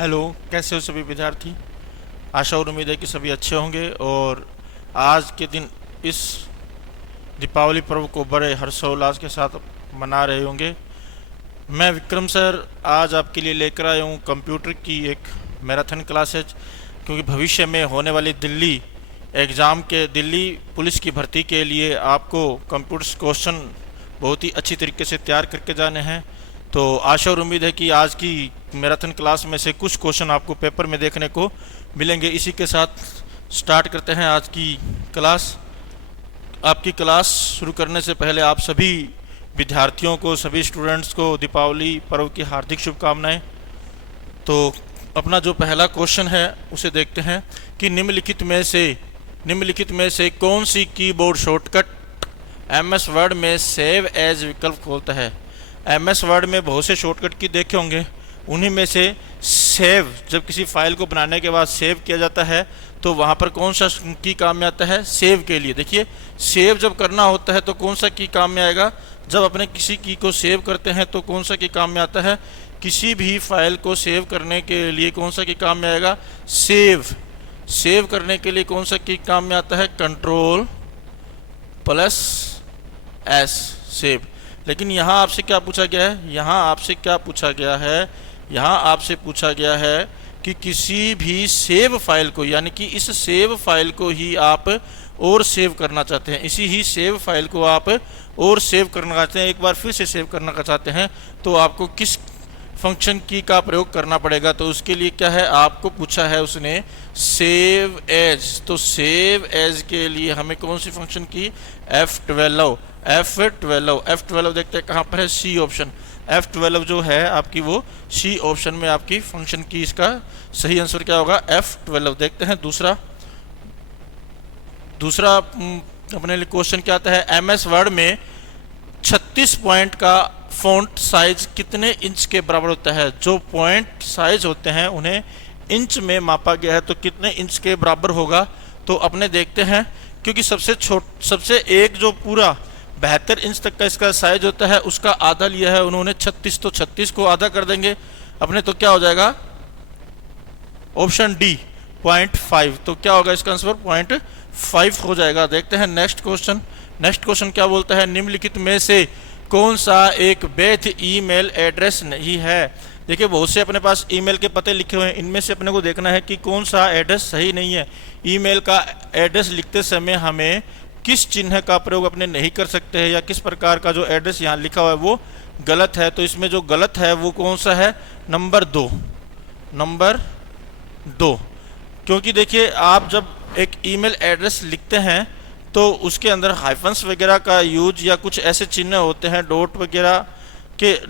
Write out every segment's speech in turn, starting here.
Hello, कैसे हो सभी विद्यार्थी। आशा और उम्मीद है कि सभी अच्छे होंगे और आज के दिन इस दीपावली पर्व को बड़े हर्षोल्लास के साथ मना रहे होंगे। मैं विक्रम सर आज आपके लिए लेकर आया हूँ कंप्यूटर की एक मैराथन क्लासेज, क्योंकि भविष्य में होने वाली दिल्ली पुलिस की भर्ती के लिए आपको कंप्यूटर क्वेश्चन बहुत ही अच्छी तरीके से तैयार करके जाने हैं। तो आशा और उम्मीद है कि आज की मैराथन क्लास में से कुछ क्वेश्चन आपको पेपर में देखने को मिलेंगे। इसी के साथ स्टार्ट करते हैं आज की क्लास। आपकी क्लास शुरू करने से पहले आप सभी विद्यार्थियों को, सभी स्टूडेंट्स को दीपावली पर्व की हार्दिक शुभकामनाएं। तो अपना जो पहला क्वेश्चन है उसे देखते हैं कि निम्नलिखित में से कौन सी कीबोर्ड शॉर्टकट एमएस वर्ड में सेव एज विकल्प खोलता है। एमएस वर्ड में बहुत से शॉर्टकट की देखे होंगे, उन्हीं में से सेव, जब किसी फाइल को बनाने के बाद सेव किया जाता है तो वहाँ पर कौन सा की काम में आता है, सेव के लिए। देखिए, सेव जब करना होता है तो कौन सा की काम में आएगा, जब अपने किसी की को सेव करते हैं तो कौन सा की काम में आता है, किसी भी फाइल को सेव करने के लिए कौन सा की काम में आएगा, सेव। सेव करने के लिए कौन सा की काम में आता है, कंट्रोल प्लस एस, सेव। लेकिन यहाँ आपसे क्या पूछा गया है, यहाँ आपसे पूछा गया है कि किसी भी सेव फाइल को, यानी कि इस सेव फाइल को ही आप और सेव करना चाहते हैं, इसी ही सेव फाइल को आप और सेव करना चाहते हैं, एक बार फिर से सेव करना चाहते हैं, तो आपको किस फंक्शन की का प्रयोग करना पड़ेगा। तो उसके लिए क्या है, आपको पूछा है उसने सेव एज। तो सेव एज के लिए हमें कौन सी फंक्शन की, F12 देखते हैं कहाँ पर है, सी ऑप्शन। F12 जो है आपकी वो सी ऑप्शन में आपकी फंक्शन की, इसका सही आंसर क्या होगा, F12। देखते हैं दूसरा अपने लिए क्वेश्चन क्या आता है, एमएस वर्ड में 36 पॉइंट का फॉन्ट साइज कितने इंच के बराबर होता है। जो पॉइंट साइज होते हैं उन्हें इंच में मापा गया है, तो कितने इंच के बराबर होगा। तो अपने देखते हैं, क्योंकि सबसे एक जो पूरा 72 इंच तक का इसका साइज होता है उसका आधा लिया है उन्होंने 36, तो 36 को आधा कर देंगे अपने, तो क्या हो जाएगा, ऑप्शन डी 0.5। तो क्या होगा इसका आंसर, 0.5 हो जाएगा। देखते हैं नेक्स्ट क्वेश्चन क्या बोलता है, निम्नलिखित में से कौन सा एक वैध ईमेल एड्रेस नहीं है। देखिए, बहुत से अपने पास ईमेल के पते लिखे हुए हैं, इनमें से अपने को देखना है कि कौन सा एड्रेस सही नहीं है। ईमेल का एड्रेस लिखते समय हमें किस चिन्ह का प्रयोग अपने नहीं कर सकते हैं, या किस प्रकार का जो एड्रेस यहाँ लिखा हुआ है वो गलत है। तो इसमें जो गलत है वो कौन सा है, नंबर दो। क्योंकि देखिए, आप जब एक ईमेल एड्रेस लिखते हैं तो उसके अंदर हाइफन्स वगैरह का यूज या कुछ ऐसे चिन्ह होते हैं,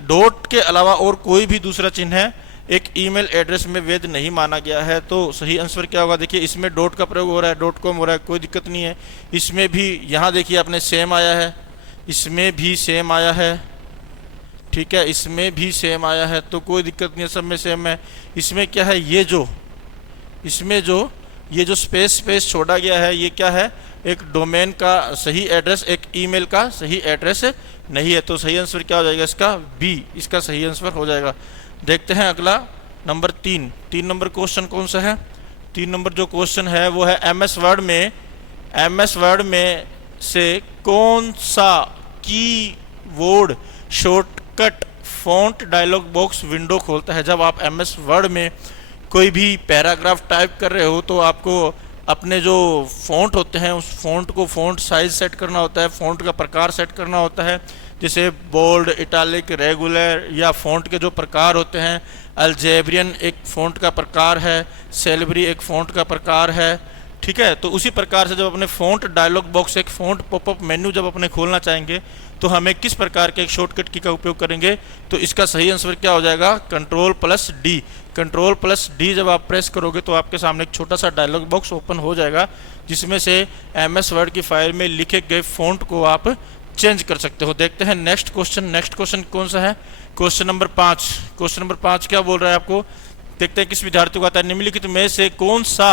डॉट के अलावा और कोई भी दूसरा चिन्ह एक ईमेल एड्रेस में वैध नहीं माना गया है। तो सही आंसर क्या होगा, देखिए इसमें डॉट का प्रयोग हो रहा है, .com हो रहा है, कोई दिक्कत नहीं है। इसमें भी यहाँ देखिए आपने सेम आया है, इसमें भी सेम आया है, ठीक है, इसमें भी सेम आया है, तो कोई दिक्कत नहीं है, सब में सेम है। इसमें क्या है, ये जो स्पेस छोड़ा गया है, ये क्या है, एक डोमेन का सही एड्रेस, एक ईमेल का सही एड्रेस नहीं है। तो सही आंसर क्या हो जाएगा इसका, बी, इसका सही आंसर हो जाएगा। देखते हैं अगला नंबर 3 नंबर क्वेश्चन कौन सा है। 3 नंबर जो क्वेश्चन है वो है एमएस वर्ड में से कौन सा keyboard shortcut font dialog box window खोलता है। जब आप एमएस वर्ड में कोई भी पैराग्राफ टाइप कर रहे हो तो आपको अपने जो फॉन्ट होते हैं उस फॉन्ट को फॉन्ट साइज सेट करना होता है, फॉन्ट का प्रकार सेट करना होता है, जैसे बोल्ड, इटैलिक, रेगुलर, या फॉन्ट के जो प्रकार होते हैं, अल्जेब्रियन एक फॉन्ट का प्रकार है, सेलिब्री एक फॉन्ट का प्रकार है, ठीक है। तो उसी प्रकार से जब अपने फॉन्ट डायलॉग बॉक्स, एक फॉन्ट पॉपअप मेन्यू जब अपने खोलना चाहेंगे तो हमें किस प्रकार के एक शॉर्टकट की का उपयोग करेंगे। तो इसका सही आंसर क्या हो जाएगा, कंट्रोल+D जब आप प्रेस करोगे तो आपके सामने एक छोटा सा डायलॉग बॉक्स ओपन हो जाएगा, जिसमें से एमएस वर्ड की फाइल में लिखे गए फॉन्ट को आप चेंज कर सकते हो। देखते हैं नेक्स्ट क्वेश्चन कौन सा है, क्वेश्चन नंबर 5 क्या बोल रहा है आपको, देखते हैं किस विद्यार्थी को आता है। निम्नलिखित में से कौन सा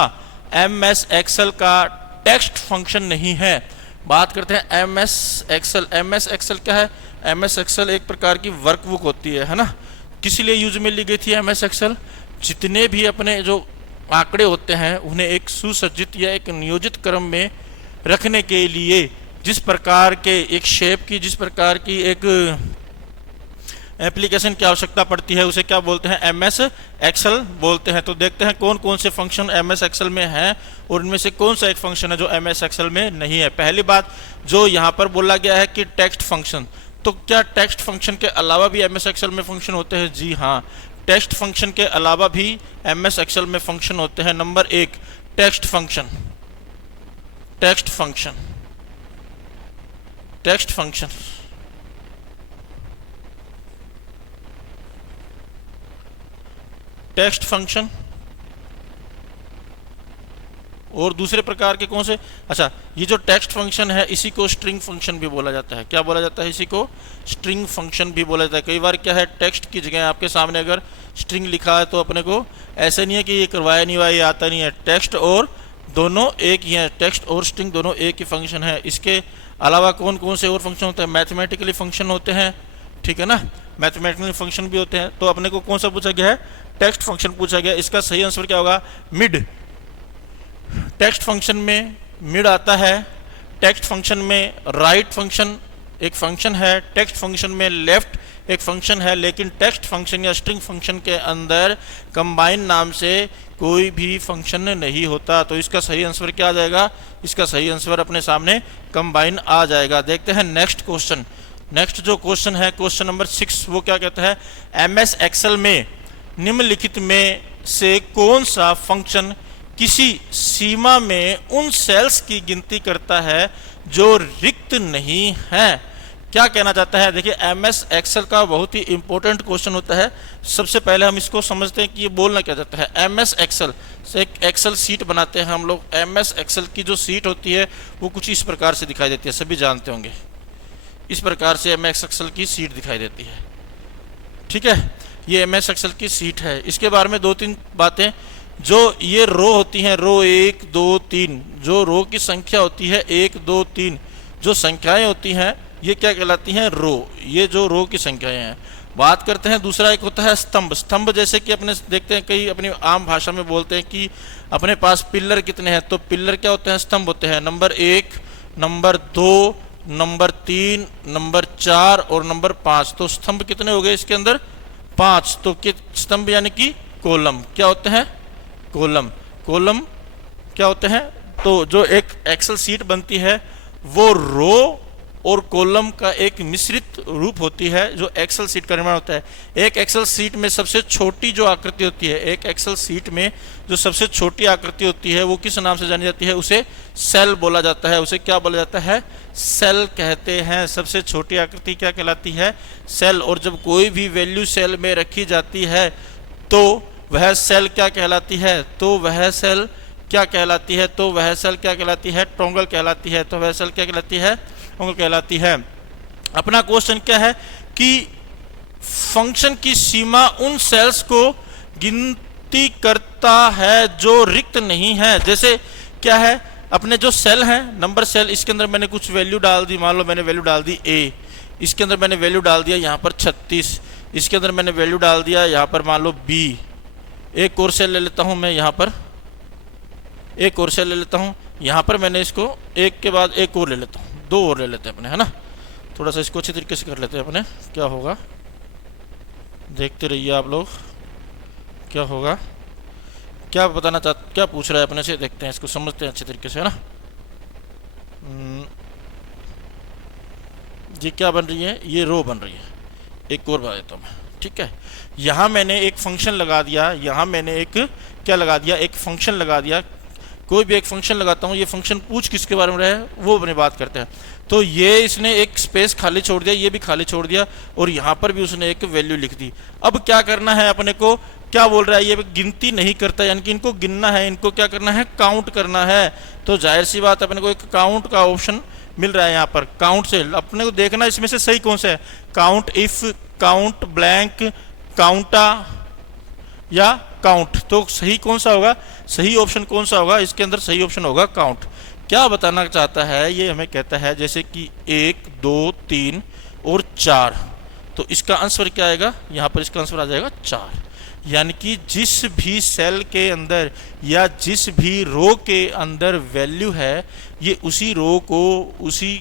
एमएस एक्सेल का टेक्स्ट फंक्शन नहीं है। बात करते हैं एमएस एक्सेल क्या है, एमएस एक्सेल एक प्रकार की वर्कबुक होती है ना। किस लिए यूज में ली गई थी एमएस एक्सेल, जितने भी अपने जो आंकड़े होते हैं उन्हें एक सुसज्जित या एक नियोजित क्रम में रखने के लिए जिस प्रकार के एक शेप की, जिस प्रकार की एक एप्लीकेशन की आवश्यकता पड़ती है उसे क्या बोलते हैं, एमएस एक्सेल बोलते हैं। तो देखते हैं कौन कौन से फंक्शन एमएस एक्सेल में हैं और इनमें से कौन सा एक फंक्शन है जो एमएस एक्सेल में नहीं है। पहली बात जो यहाँ पर बोला गया है कि टेक्स्ट फंक्शन, तो क्या टेक्स्ट फंक्शन के अलावा भी एमएस एक्सेल में फंक्शन होते हैं? जी हाँ, टेक्स्ट फंक्शन के अलावा भी एमएस एक्सेल में फंक्शन होते हैं। नंबर एक, text function, text function, text function, text function. और दूसरे प्रकार के कौन से? अच्छा, ये जो टेक्स्ट फंक्शन है इसी को स्ट्रिंग फंक्शन भी बोला जाता है। क्या बोला जाता है? इसी को स्ट्रिंग फंक्शन भी बोला जाता है। कई बार क्या है, टेक्स्ट की जगह आपके सामने अगर स्ट्रिंग लिखा है तो अपने को ऐसे नहीं है कि ये करवाया नहीं हुआ, ये आता नहीं है। टेक्स्ट और दोनों एक ही है, टेक्स्ट और स्ट्रिंग दोनों एक ही फंक्शन है। इसके अलावा कौन कौन से और फंक्शन होते हैं? मैथमेटिकली फंक्शन होते हैं, ठीक है ना, मैथमेटिकल फंक्शन भी होते हैं। तो अपने को कौन सा पूछा गया है? टेक्स्ट फंक्शन पूछा गया। इसका सही आंसर क्या होगा? मिड। टेक्स्ट फंक्शन में मिड आता है। टेक्स्ट फंक्शन में राइट फंक्शन एक फंक्शन है, टेक्स्ट फंक्शन में लेफ्ट एक फंक्शन है, लेकिन टेक्स्ट फंक्शन या स्ट्रिंग फंक्शन के अंदर कंबाइन नाम से कोई भी फंक्शन नहीं होता। तो इसका सही आंसर क्या आ जाएगा? इसका सही आंसर अपने सामने कंबाइन आ जाएगा। देखते हैं नेक्स्ट क्वेश्चन। नेक्स्ट जो क्वेश्चन है क्वेश्चन नंबर 6, वो क्या कहता है? एमएस एक्सेल में निम्नलिखित में से कौन सा फंक्शन किसी सीमा में उन सेल्स की गिनती करता है जो रिक्त नहीं है? क्या कहना चाहता है? देखिए, एमएस एक्सेल का बहुत ही इंपॉर्टेंट क्वेश्चन होता है। सबसे पहले हम इसको समझते हैं कि ये बोलना क्या चाहता है। एमएस एक्सेल से एक एक्सेल सीट बनाते हैं हम लोग। एमएस एक्सेल की जो सीट होती है वो कुछ इस प्रकार से दिखाई देती है, सभी जानते होंगे। इस प्रकार से एमएस एक्सेल की सीट दिखाई देती है, ठीक है। ये एमएस एक्सेल की सीट है। इसके बारे में दो तीन बातें। जो ये रो होती हैं, रो 1 2 3, जो रो की संख्या होती है 1 2 3, जो संख्याएं होती हैं ये क्या कहलाती हैं? रो। ये जो रो की संख्याएं हैं। बात करते हैं दूसरा, एक होता है स्तंभ। स्तंभ जैसे कि अपने देखते हैं, कई अपनी आम भाषा में बोलते हैं कि अपने पास पिल्लर कितने हैं, तो पिल्लर क्या होते हैं? स्तंभ होते हैं। नंबर 1, नंबर 2, नंबर 3, नंबर 4 और नंबर 5। तो स्तंभ कितने हो गए इसके अंदर? 5। तो स्तंभ यानी कि कॉलम क्या होते हैं? कॉलम। कॉलम क्या होते हैं? तो जो एक एक्सेल सीट बनती है वो रो और कॉलम का एक मिश्रित रूप होती है जो एक्सेल सीट का निर्माण होता है। एक एक्सेल सीट में सबसे छोटी जो आकृति होती है, एक एक्सेल सीट में जो सबसे छोटी आकृति होती है वो किस नाम से जानी जाती है? उसे सेल बोला जाता है। उसे क्या बोला जाता है? सेल कहते हैं। सबसे छोटी आकृति क्या कहलाती है? सेल। और जब कोई भी वैल्यू सेल में रखी जाती है तो वह सेल क्या कहलाती है? तो वह सेल क्या कहलाती है? तो वह सेल क्या कहलाती है? ट्रायंगल कहलाती है। तो वह सेल क्या कहलाती है? ट्रायंगल कहलाती है। अपना क्वेश्चन क्या है कि फंक्शन की सीमा उन सेल्स को गिनती करता है जो रिक्त नहीं है। जैसे क्या है, अपने जो सेल हैं, नंबर सेल, इसके अंदर मैंने कुछ वैल्यू डाल दी। मान लो मैंने वैल्यू डाल दी A, इसके अंदर मैंने वैल्यू डाल दिया यहाँ पर 36, इसके अंदर मैंने वैल्यू डाल दिया यहाँ पर मान लो B। एक और सेल ले लेता हूँ मैं यहाँ पर, एक और सेल ले लेता हूँ यहाँ पर। मैंने इसको एक के बाद एक और ले लेता हूँ, 2 और ले लेते हैं अपने, है ना। थोड़ा सा इसको अच्छी तरीके से कर लेते हैं अपने। क्या होगा देखते रहिए आप लोग, क्या होगा, क्या बताना चाहते, क्या पूछ रहा है अपने से, देखते हैं इसको, समझते हैं अच्छे तरीके से, है ना। ये क्या बन रही है? ये रो बन रही है। एक और बता देता हूँ मैं, ठीक है। यहाँ मैंने एक फंक्शन लगा दिया, यहाँ मैंने एक क्या लगा दिया? एक फंक्शन लगा दिया। कोई भी एक फंक्शन लगाता हूँ, ये फंक्शन पूछ किसके बारे में रहा है वो अपनी बात करते हैं। तो ये इसने एक स्पेस खाली छोड़ दिया, ये भी खाली छोड़ दिया, और यहाँ पर भी उसने एक वैल्यू लिख दी। अब क्या करना है अपने को? क्या बोल रहा है? ये गिनती नहीं करता, यानी कि इनको गिनना है, इनको क्या करना है? काउंट करना है। तो जाहिर सी बात अपने को एक काउंट का ऑप्शन मिल रहा है यहाँ पर, काउंट से। अपने को देखना इसमें से सही कौन सा है, काउंट इफ, काउंट ब्लैंक, काउंटा या काउंट। तो सही कौन सा होगा? सही ऑप्शन कौन सा होगा? इसके अंदर सही ऑप्शन होगा काउंट। क्या बताना चाहता है ये? हमें कहता है जैसे कि 1 2 3 और 4, तो इसका आंसर क्या आएगा? यहाँ पर इसका आंसर आ जाएगा 4। यानी कि जिस भी सेल के अंदर या जिस भी रो के अंदर वैल्यू है, ये उसी रो को, उसी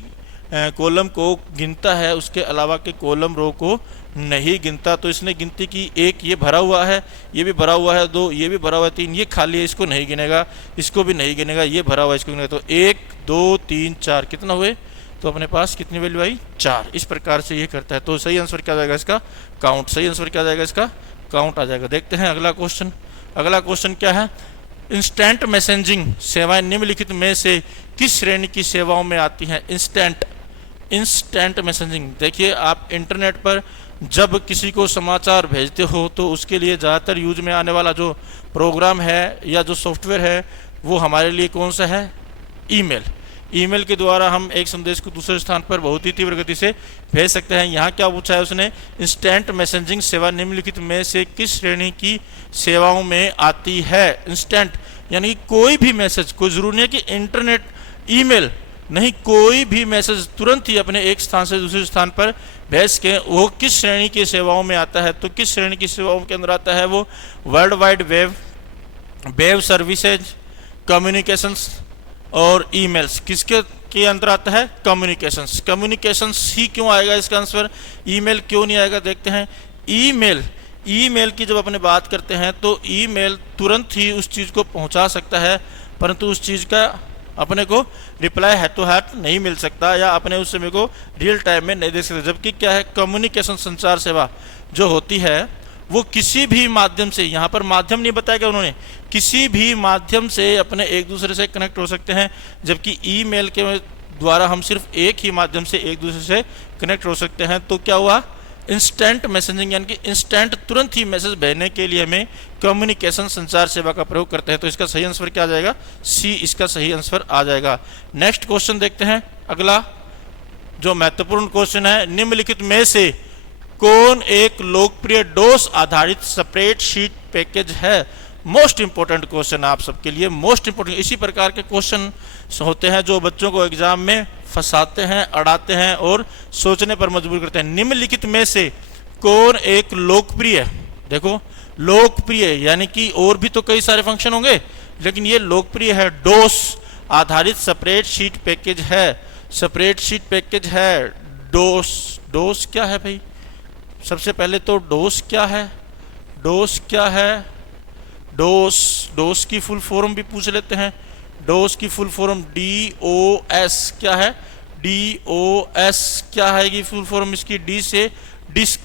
कॉलम को गिनता है, उसके अलावा के कॉलम रो को नहीं गिनता। तो इसने गिनती की, एक ये भरा हुआ है, ये भी भरा हुआ है, दो ये भी भरा हुआ है, तीन ये खाली है, इसको नहीं गिनेगा, इसको भी नहीं गिनेगा, ये भरा हुआ है, इसको गिनेगा। तो 1 2 3 4 कितना हुए, तो अपने पास कितनी वैल्यू आई, 4। इस प्रकार से ये करता है। तो सही आंसर क्या आ जाएगा इसका, काउंट। सही आंसर क्या आ जाएगा इसका, काउंट आ जाएगा। देखते हैं अगला क्वेश्चन। अगला क्वेश्चन क्या है, इंस्टेंट मैसेजिंग सेवाएं निम्नलिखित में से किस श्रेणी की सेवाओं में आती हैं। इंस्टेंट मैसेजिंग, देखिए आप इंटरनेट पर जब किसी को समाचार भेजते हो तो उसके लिए ज़्यादातर यूज में आने वाला जो प्रोग्राम है या जो सॉफ्टवेयर है वो हमारे लिए कौन सा है, ईमेल। ईमेल के द्वारा हम एक संदेश को दूसरे स्थान पर बहुत ही तीव्र गति से भेज सकते हैं। यहाँ क्या पूछा है उसने, इंस्टेंट मैसेजिंग सेवा निम्नलिखित में से किस श्रेणी की सेवाओं में आती है। इंस्टेंट यानी कोई भी मैसेज, कोई जरूरी नहीं है कि इंटरनेट, ईमेल नहीं, कोई भी मैसेज तुरंत ही अपने एक स्थान से दूसरे स्थान पर भेज के वो किस श्रेणी की सेवाओं में आता है। तो किस श्रेणी की सेवाओं के अंदर आता है वो, world wide web services, communications और ईमेल्स। किसके के अंदर आता है, कम्युनिकेशंस। कम्युनिकेशंस ही क्यों आएगा इसका आंसर, ईमेल क्यों नहीं आएगा, देखते हैं। ईमेल की जब अपने बात करते हैं तो ईमेल तुरंत ही उस चीज़ को पहुंचा सकता है, परंतु उस चीज़ का अपने को रिप्लाई हैड टू हैड नहीं मिल सकता, या अपने उस समय को रियल टाइम में नहीं देख सकते। जबकि क्या है, कम्युनिकेशन संचार सेवा जो होती है वो किसी भी माध्यम से, यहाँ पर माध्यम नहीं बताया गया उन्होंने, किसी भी माध्यम से अपने एक दूसरे से कनेक्ट हो सकते हैं। जबकि ईमेल के द्वारा हम सिर्फ एक ही माध्यम से एक दूसरे से कनेक्ट हो सकते हैं। तो क्या हुआ, इंस्टेंट मैसेजिंग यानी कि इंस्टेंट तुरंत ही मैसेज भेजने के लिए हमें कम्युनिकेशन संचार सेवा का प्रयोग करते हैं। तो इसका सही आंसर क्या आ जाएगा, सी इसका सही आंसर आ जाएगा। नेक्स्ट क्वेश्चन देखते हैं। अगला जो महत्वपूर्ण क्वेश्चन है, निम्नलिखित में से कौन एक लोकप्रिय डोस आधारित स्प्रेडशीट पैकेज है। मोस्ट इंपोर्टेंट क्वेश्चन आप सबके लिए, मोस्ट इंपोर्टेंट। इसी प्रकार के क्वेश्चन होते हैं जो बच्चों को एग्जाम में फंसाते हैं, अड़ाते हैं और सोचने पर मजबूर करते हैं। निम्नलिखित में से कौन एक लोकप्रिय, देखो लोकप्रिय यानी कि और भी तो कई सारे फंक्शन होंगे, लेकिन ये लोकप्रिय है, डोस आधारित स्प्रेडशीट पैकेज है। स्प्रेडशीट पैकेज है डोस क्या है भाई, सबसे पहले तो डोस क्या है, डोस की फुल फॉर्म भी पूछ लेते हैं। डोस की फुल फॉर्म DOS क्या है, DOS क्या आएगी फुल फॉर्म इसकी, डी से डिस्क,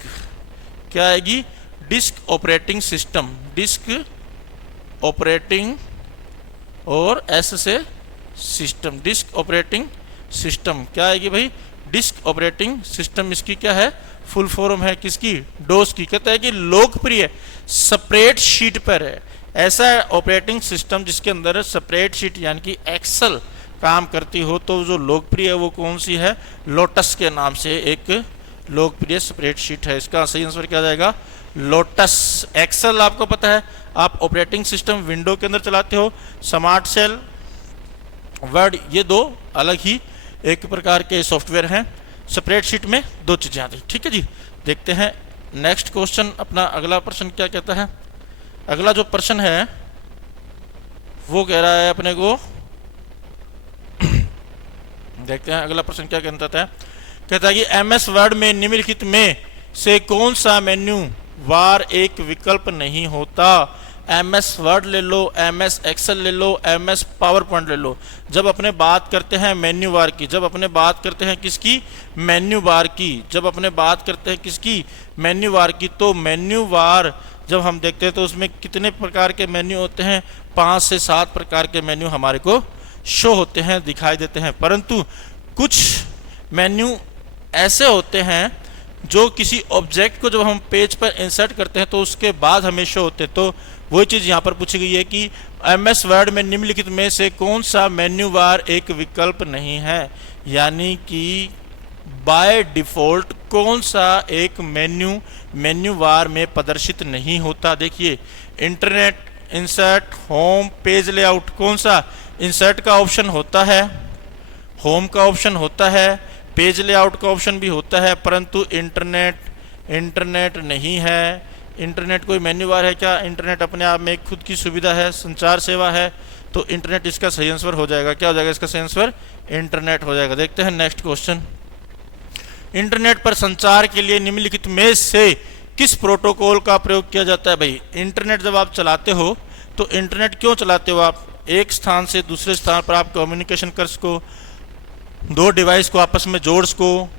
क्या आएगी, disk operating system, disk operating, और एस से सिस्टम, डिस्क ऑपरेटिंग सिस्टम क्या आएगी भाई, डिस्क ऑपरेटिंग सिस्टम। इसकी क्या है, फुल फॉर्म है किसकी, डोस की। कहता है कि लोकप्रिय स्प्रेडशीट पर है ऐसा ऑपरेटिंग सिस्टम जिसके अंदर स्प्रेडशीट यानी कि एक्सेल काम करती हो, तो जो लोकप्रिय है वो कौन सी है, लोटस के नाम से एक लोकप्रिय स्प्रेडशीट है। इसका सही आंसर क्या जाएगा, लोटस। एक्सेल आपको पता है, आप ऑपरेटिंग सिस्टम विंडो के अंदर चलाते हो, स्मार्ट सेल, वर्ड, ये दो अलग ही एक प्रकार के सॉफ्टवेयर हैं। स्प्रेडशीट में दो चीजें आती हैं, ठीक है जी। देखते हैं नेक्स्ट क्वेश्चन, अपना अगला प्रश्न क्या कहता है। अगला जो प्रश्न है वो कह रहा है अपने को, देखते हैं अगला प्रश्न क्या कहता है। कहता है कि MS वर्ड में निम्नलिखित में से कौन सा मेन्यू बार एक विकल्प नहीं होता। MS वर्ड ले लो, MS एक्सेल ले लो, MS पावर पॉइंट ले लो। जब अपने बात करते हैं मेन्यू बार की, जब अपने बात करते हैं किसकी, मेन्यू बार की, जब अपने बात करते हैं किसकी, मेन्यू बार की, तो मेन्यू बार जब हम देखते हैं तो उसमें कितने प्रकार के मेन्यू होते हैं, 5 से 7 प्रकार के मेन्यू हमारे को शो होते हैं, दिखाई देते हैं। परंतु कुछ मेन्यू ऐसे होते हैं जो किसी ऑब्जेक्ट को जब हम पेज पर इंसर्ट करते हैं तो उसके बाद हमें शो होते हैं। तो वही चीज़ यहाँ पर पूछी गई है कि MS वर्ड में निम्नलिखित में से कौन सा मेन्यू बार एक विकल्प नहीं है, यानी कि बाय डिफ़ॉल्ट कौन सा एक मेन्यू बार में प्रदर्शित नहीं होता। देखिए internet, insert, home, page layout, कौन सा, इंसर्ट का ऑप्शन होता है, होम का ऑप्शन होता है, पेज लेआउट का ऑप्शन भी होता है, परंतु इंटरनेट नहीं है, इंटरनेट कोई मेन्यू बार है क्या? इंटरनेट अपने आप में एक खुद की सुविधा है, संचार सेवा है, तो इंटरनेट इसका सही आंसर हो जाएगा। क्या हो जाएगा इसका सही आंसर? इंटरनेट हो जाएगा। देखते हैं नेक्स्ट क्वेश्चन। इंटरनेट पर संचार के लिए निम्नलिखित में से किस प्रोटोकॉल का प्रयोग किया जाता है? भाई इंटरनेट जब आप चलाते हो तो इंटरनेट क्यों चलाते हो? आप एक स्थान से दूसरे स्थान पर आप कम्युनिकेशन कर सको, दो डिवाइस को आपस में जोड़ सको,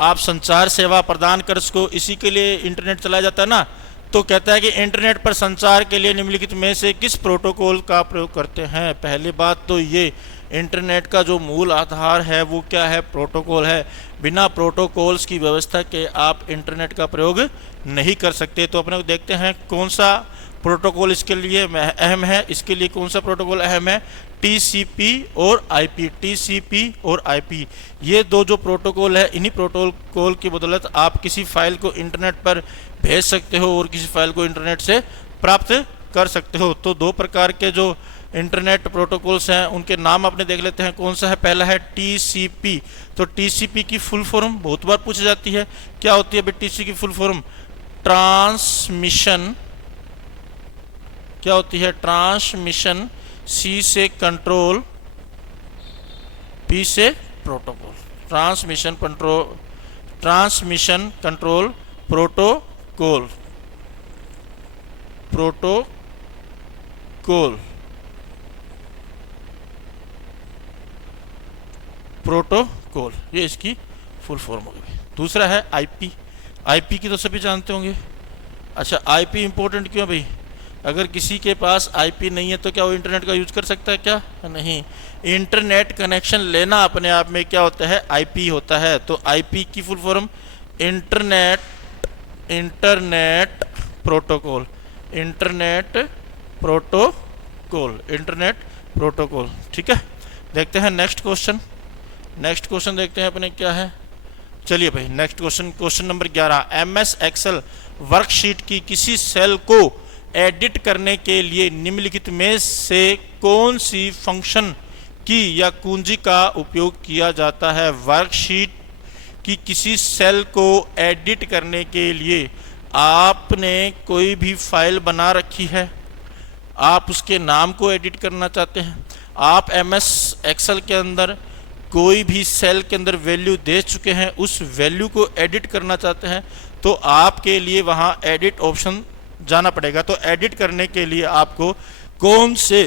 आप संचार सेवा प्रदान कर सको, इसी के लिए इंटरनेट चलाया जाता है ना। तो कहता है कि इंटरनेट पर संचार के लिए निम्नलिखित में से किस प्रोटोकॉल का प्रयोग करते हैं? पहली बात तो ये इंटरनेट का जो मूल आधार है वो क्या है? प्रोटोकॉल है। बिना प्रोटोकॉल्स की व्यवस्था के आप इंटरनेट का प्रयोग नहीं कर सकते। तो अपने को देखते हैं कौन सा प्रोटोकॉल इसके लिए अहम है। इसके लिए कौन सा प्रोटोकॉल अहम है? टीसीपी और आईपी। टीसीपी और आईपी ये दो जो प्रोटोकॉल है, इन्हीं प्रोटोकॉल की बदौलत आप किसी फाइल को इंटरनेट पर भेज सकते हो और किसी फाइल को इंटरनेट से प्राप्त कर सकते हो। तो दो प्रकार के जो इंटरनेट प्रोटोकॉल्स हैं उनके नाम आपने देख लेते हैं। कौन सा है? पहला है टीसीपी। तो टीसीपी की फुल फॉर्म बहुत बार पूछी जाती है, क्या होती है टीसीपी की फुल फॉर्म? ट्रांसमिशन। क्या होती है? ट्रांसमिशन। सी से कंट्रोल, पी से protocol. Transmission control protocol. Protocol ये इसकी फुल फॉर्म हो गई। दूसरा है आईपी। आईपी की तो सभी जानते होंगे। अच्छा, आईपी इंपॉर्टेंट क्यों भाई? अगर किसी के पास आईपी नहीं है तो क्या वो इंटरनेट का यूज कर सकता है? क्या नहीं। इंटरनेट कनेक्शन लेना अपने आप में क्या होता है? आईपी होता है। तो आईपी की full form internet protocol. Internet protocol. ठीक है, देखते हैं नेक्स्ट क्वेश्चन। नेक्स्ट क्वेश्चन देखते हैं अपने क्या है। चलिए भाई next question, question number 11। MS Excel worksheet की किसी सेल को एडिट करने के लिए निम्नलिखित में से कौन सी फंक्शन की या कुंजी का उपयोग किया जाता है? वर्कशीट की किसी सेल को एडिट करने के लिए आपने कोई भी फाइल बना रखी है, आप उसके नाम को एडिट करना चाहते हैं, आप एमएस एक्सेल के अंदर कोई भी सेल के अंदर वैल्यू दे चुके हैं, उस वैल्यू को एडिट करना चाहते हैं, तो आपके लिए वहाँ एडिट ऑप्शन जाना पड़ेगा। तो एडिट करने के लिए आपको कौन से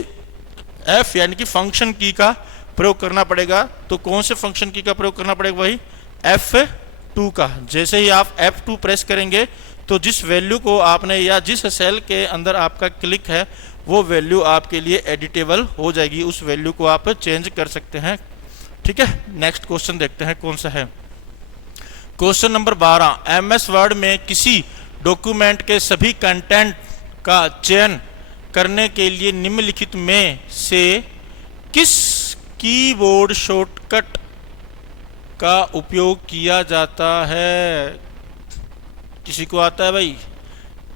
एफ यानी कि फंक्शन की का प्रयोग करना पड़ेगा? तो कौन से फंक्शन की का प्रयोग करना पड़ेगा भाई? F2 का। जैसे ही आप F2 प्रेस करेंगे तो जिस वैल्यू को आपने या जिस सेल के अंदर आपका क्लिक है वो वैल्यू आपके लिए एडिटेबल हो जाएगी, उस वैल्यू को आप चेंज कर सकते हैं। ठीक है, नेक्स्ट क्वेश्चन देखते हैं कौन सा है। Question number 12। एमएस वर्ड में किसी डॉक्यूमेंट के सभी कंटेंट का चयन करने के लिए निम्नलिखित में से किस कीबोर्ड शॉर्टकट का उपयोग किया जाता है? किसी को आता है भाई?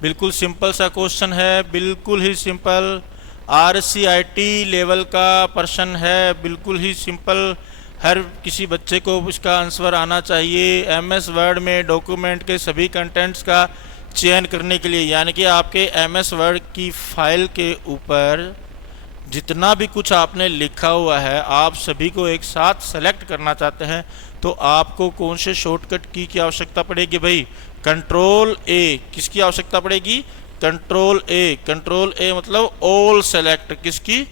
बिल्कुल सिंपल सा क्वेश्चन है, बिल्कुल ही सिंपल। RCIT लेवल का प्रश्न है, बिल्कुल ही सिंपल। हर किसी बच्चे को इसका आंसर आना चाहिए। एमएस वर्ड में डॉक्यूमेंट के सभी कंटेंट्स का चयन करने के लिए, यानी कि आपके एमएस वर्ड की फाइल के ऊपर जितना भी कुछ आपने लिखा हुआ है आप सभी को एक साथ सेलेक्ट करना चाहते हैं, तो आपको कौन से शॉर्टकट की आवश्यकता पड़ेगी भाई? कंट्रोल ए। किसकी आवश्यकता पड़ेगी? कंट्रोल ए। कंट्रोल ए मतलब ऑल सेलेक्ट। किसकी?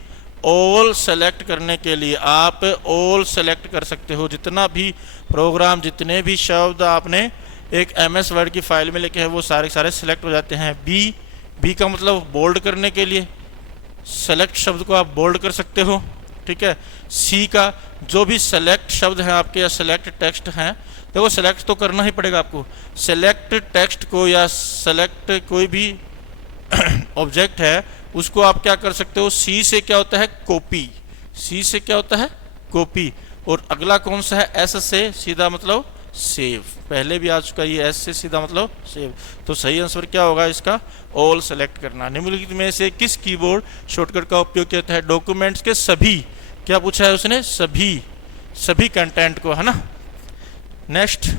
ऑल सेलेक्ट करने के लिए आप ऑल सेलेक्ट कर सकते हो। जितना भी प्रोग्राम, जितने भी शब्द आपने एक एमएस वर्ड की फाइल में लिखे हैं वो सारे सारे सिलेक्ट हो जाते हैं। बी का मतलब बोल्ड करने के लिए, सेलेक्ट शब्द को आप बोल्ड कर सकते हो। ठीक है, सी का जो भी सेलेक्ट शब्द हैं आपके या सेलेक्ट टेक्स्ट हैं, देखो सेलेक्ट तो करना ही पड़ेगा आपको। सेलेक्ट टेक्स्ट को या सेलेक्ट कोई भी ऑब्जेक्ट है उसको आप क्या कर सकते हो? सी से क्या होता है? कॉपी। सी से क्या होता है? कॉपी। और अगला कौन सा है? एस से सीधा मतलब सेव। पहले भी आ चुका ये एस से सीधा मतलब सेव। तो सही आंसर क्या होगा इसका? ऑल सेलेक्ट करना। निम्नलिखित में से किस कीबोर्ड शॉर्टकट का उपयोग किया जाता है? डॉक्यूमेंट्स के सभी, क्या पूछा है उसने? सभी कंटेंट को, है ना। नेक्स्ट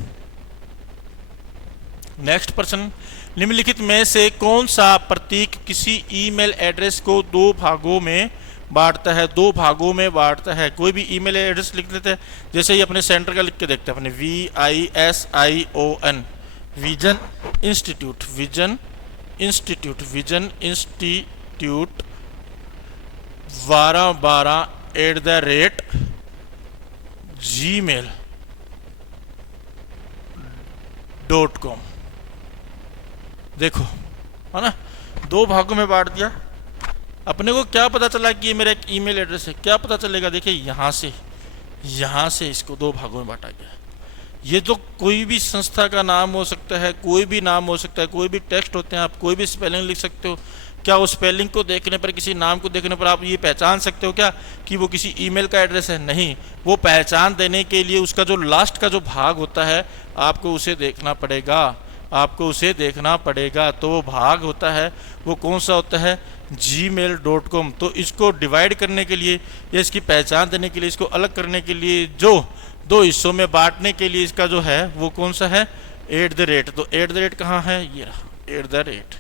नेक्स्ट प्रश्न, निम्नलिखित में से कौन सा प्रतीक किसी ईमेल एड्रेस को दो भागों में बांटता है? दो भागों में बांटता है। कोई भी ईमेल एड्रेस लिख लेते हैं, जैसे ही अपने सेंटर का लिख के देखते हैं अपने VISION, vision institute, vision institute, vision institute 1212@gmail.com। देखो, है ना, दो भागों में बांट दिया। अपने को क्या पता चला कि ये मेरा एक ईमेल एड्रेस है? क्या पता चलेगा? देखिए यहाँ से इसको दो भागों में बांटा गया। ये तो कोई भी संस्था का नाम हो सकता है, कोई भी नाम हो सकता है, कोई भी टेक्स्ट होते हैं, आप कोई भी स्पेलिंग लिख सकते हो। क्या उस स्पेलिंग को देखने पर, किसी नाम को देखने पर आप ये पहचान सकते हो क्या कि वो किसी ईमेल का एड्रेस है? नहीं। वो पहचान देने के लिए उसका जो लास्ट का जो भाग होता है, आपको उसे देखना पड़ेगा, आपको उसे देखना पड़ेगा। तो वो भाग होता है, वो कौन सा होता है? gmail.com। तो इसको डिवाइड करने के लिए या इसकी पहचान देने के लिए, इसको अलग करने के लिए, जो दो हिस्सों में बांटने के लिए इसका जो है वो कौन सा है? @ तो @ कहाँ है? ये रहा @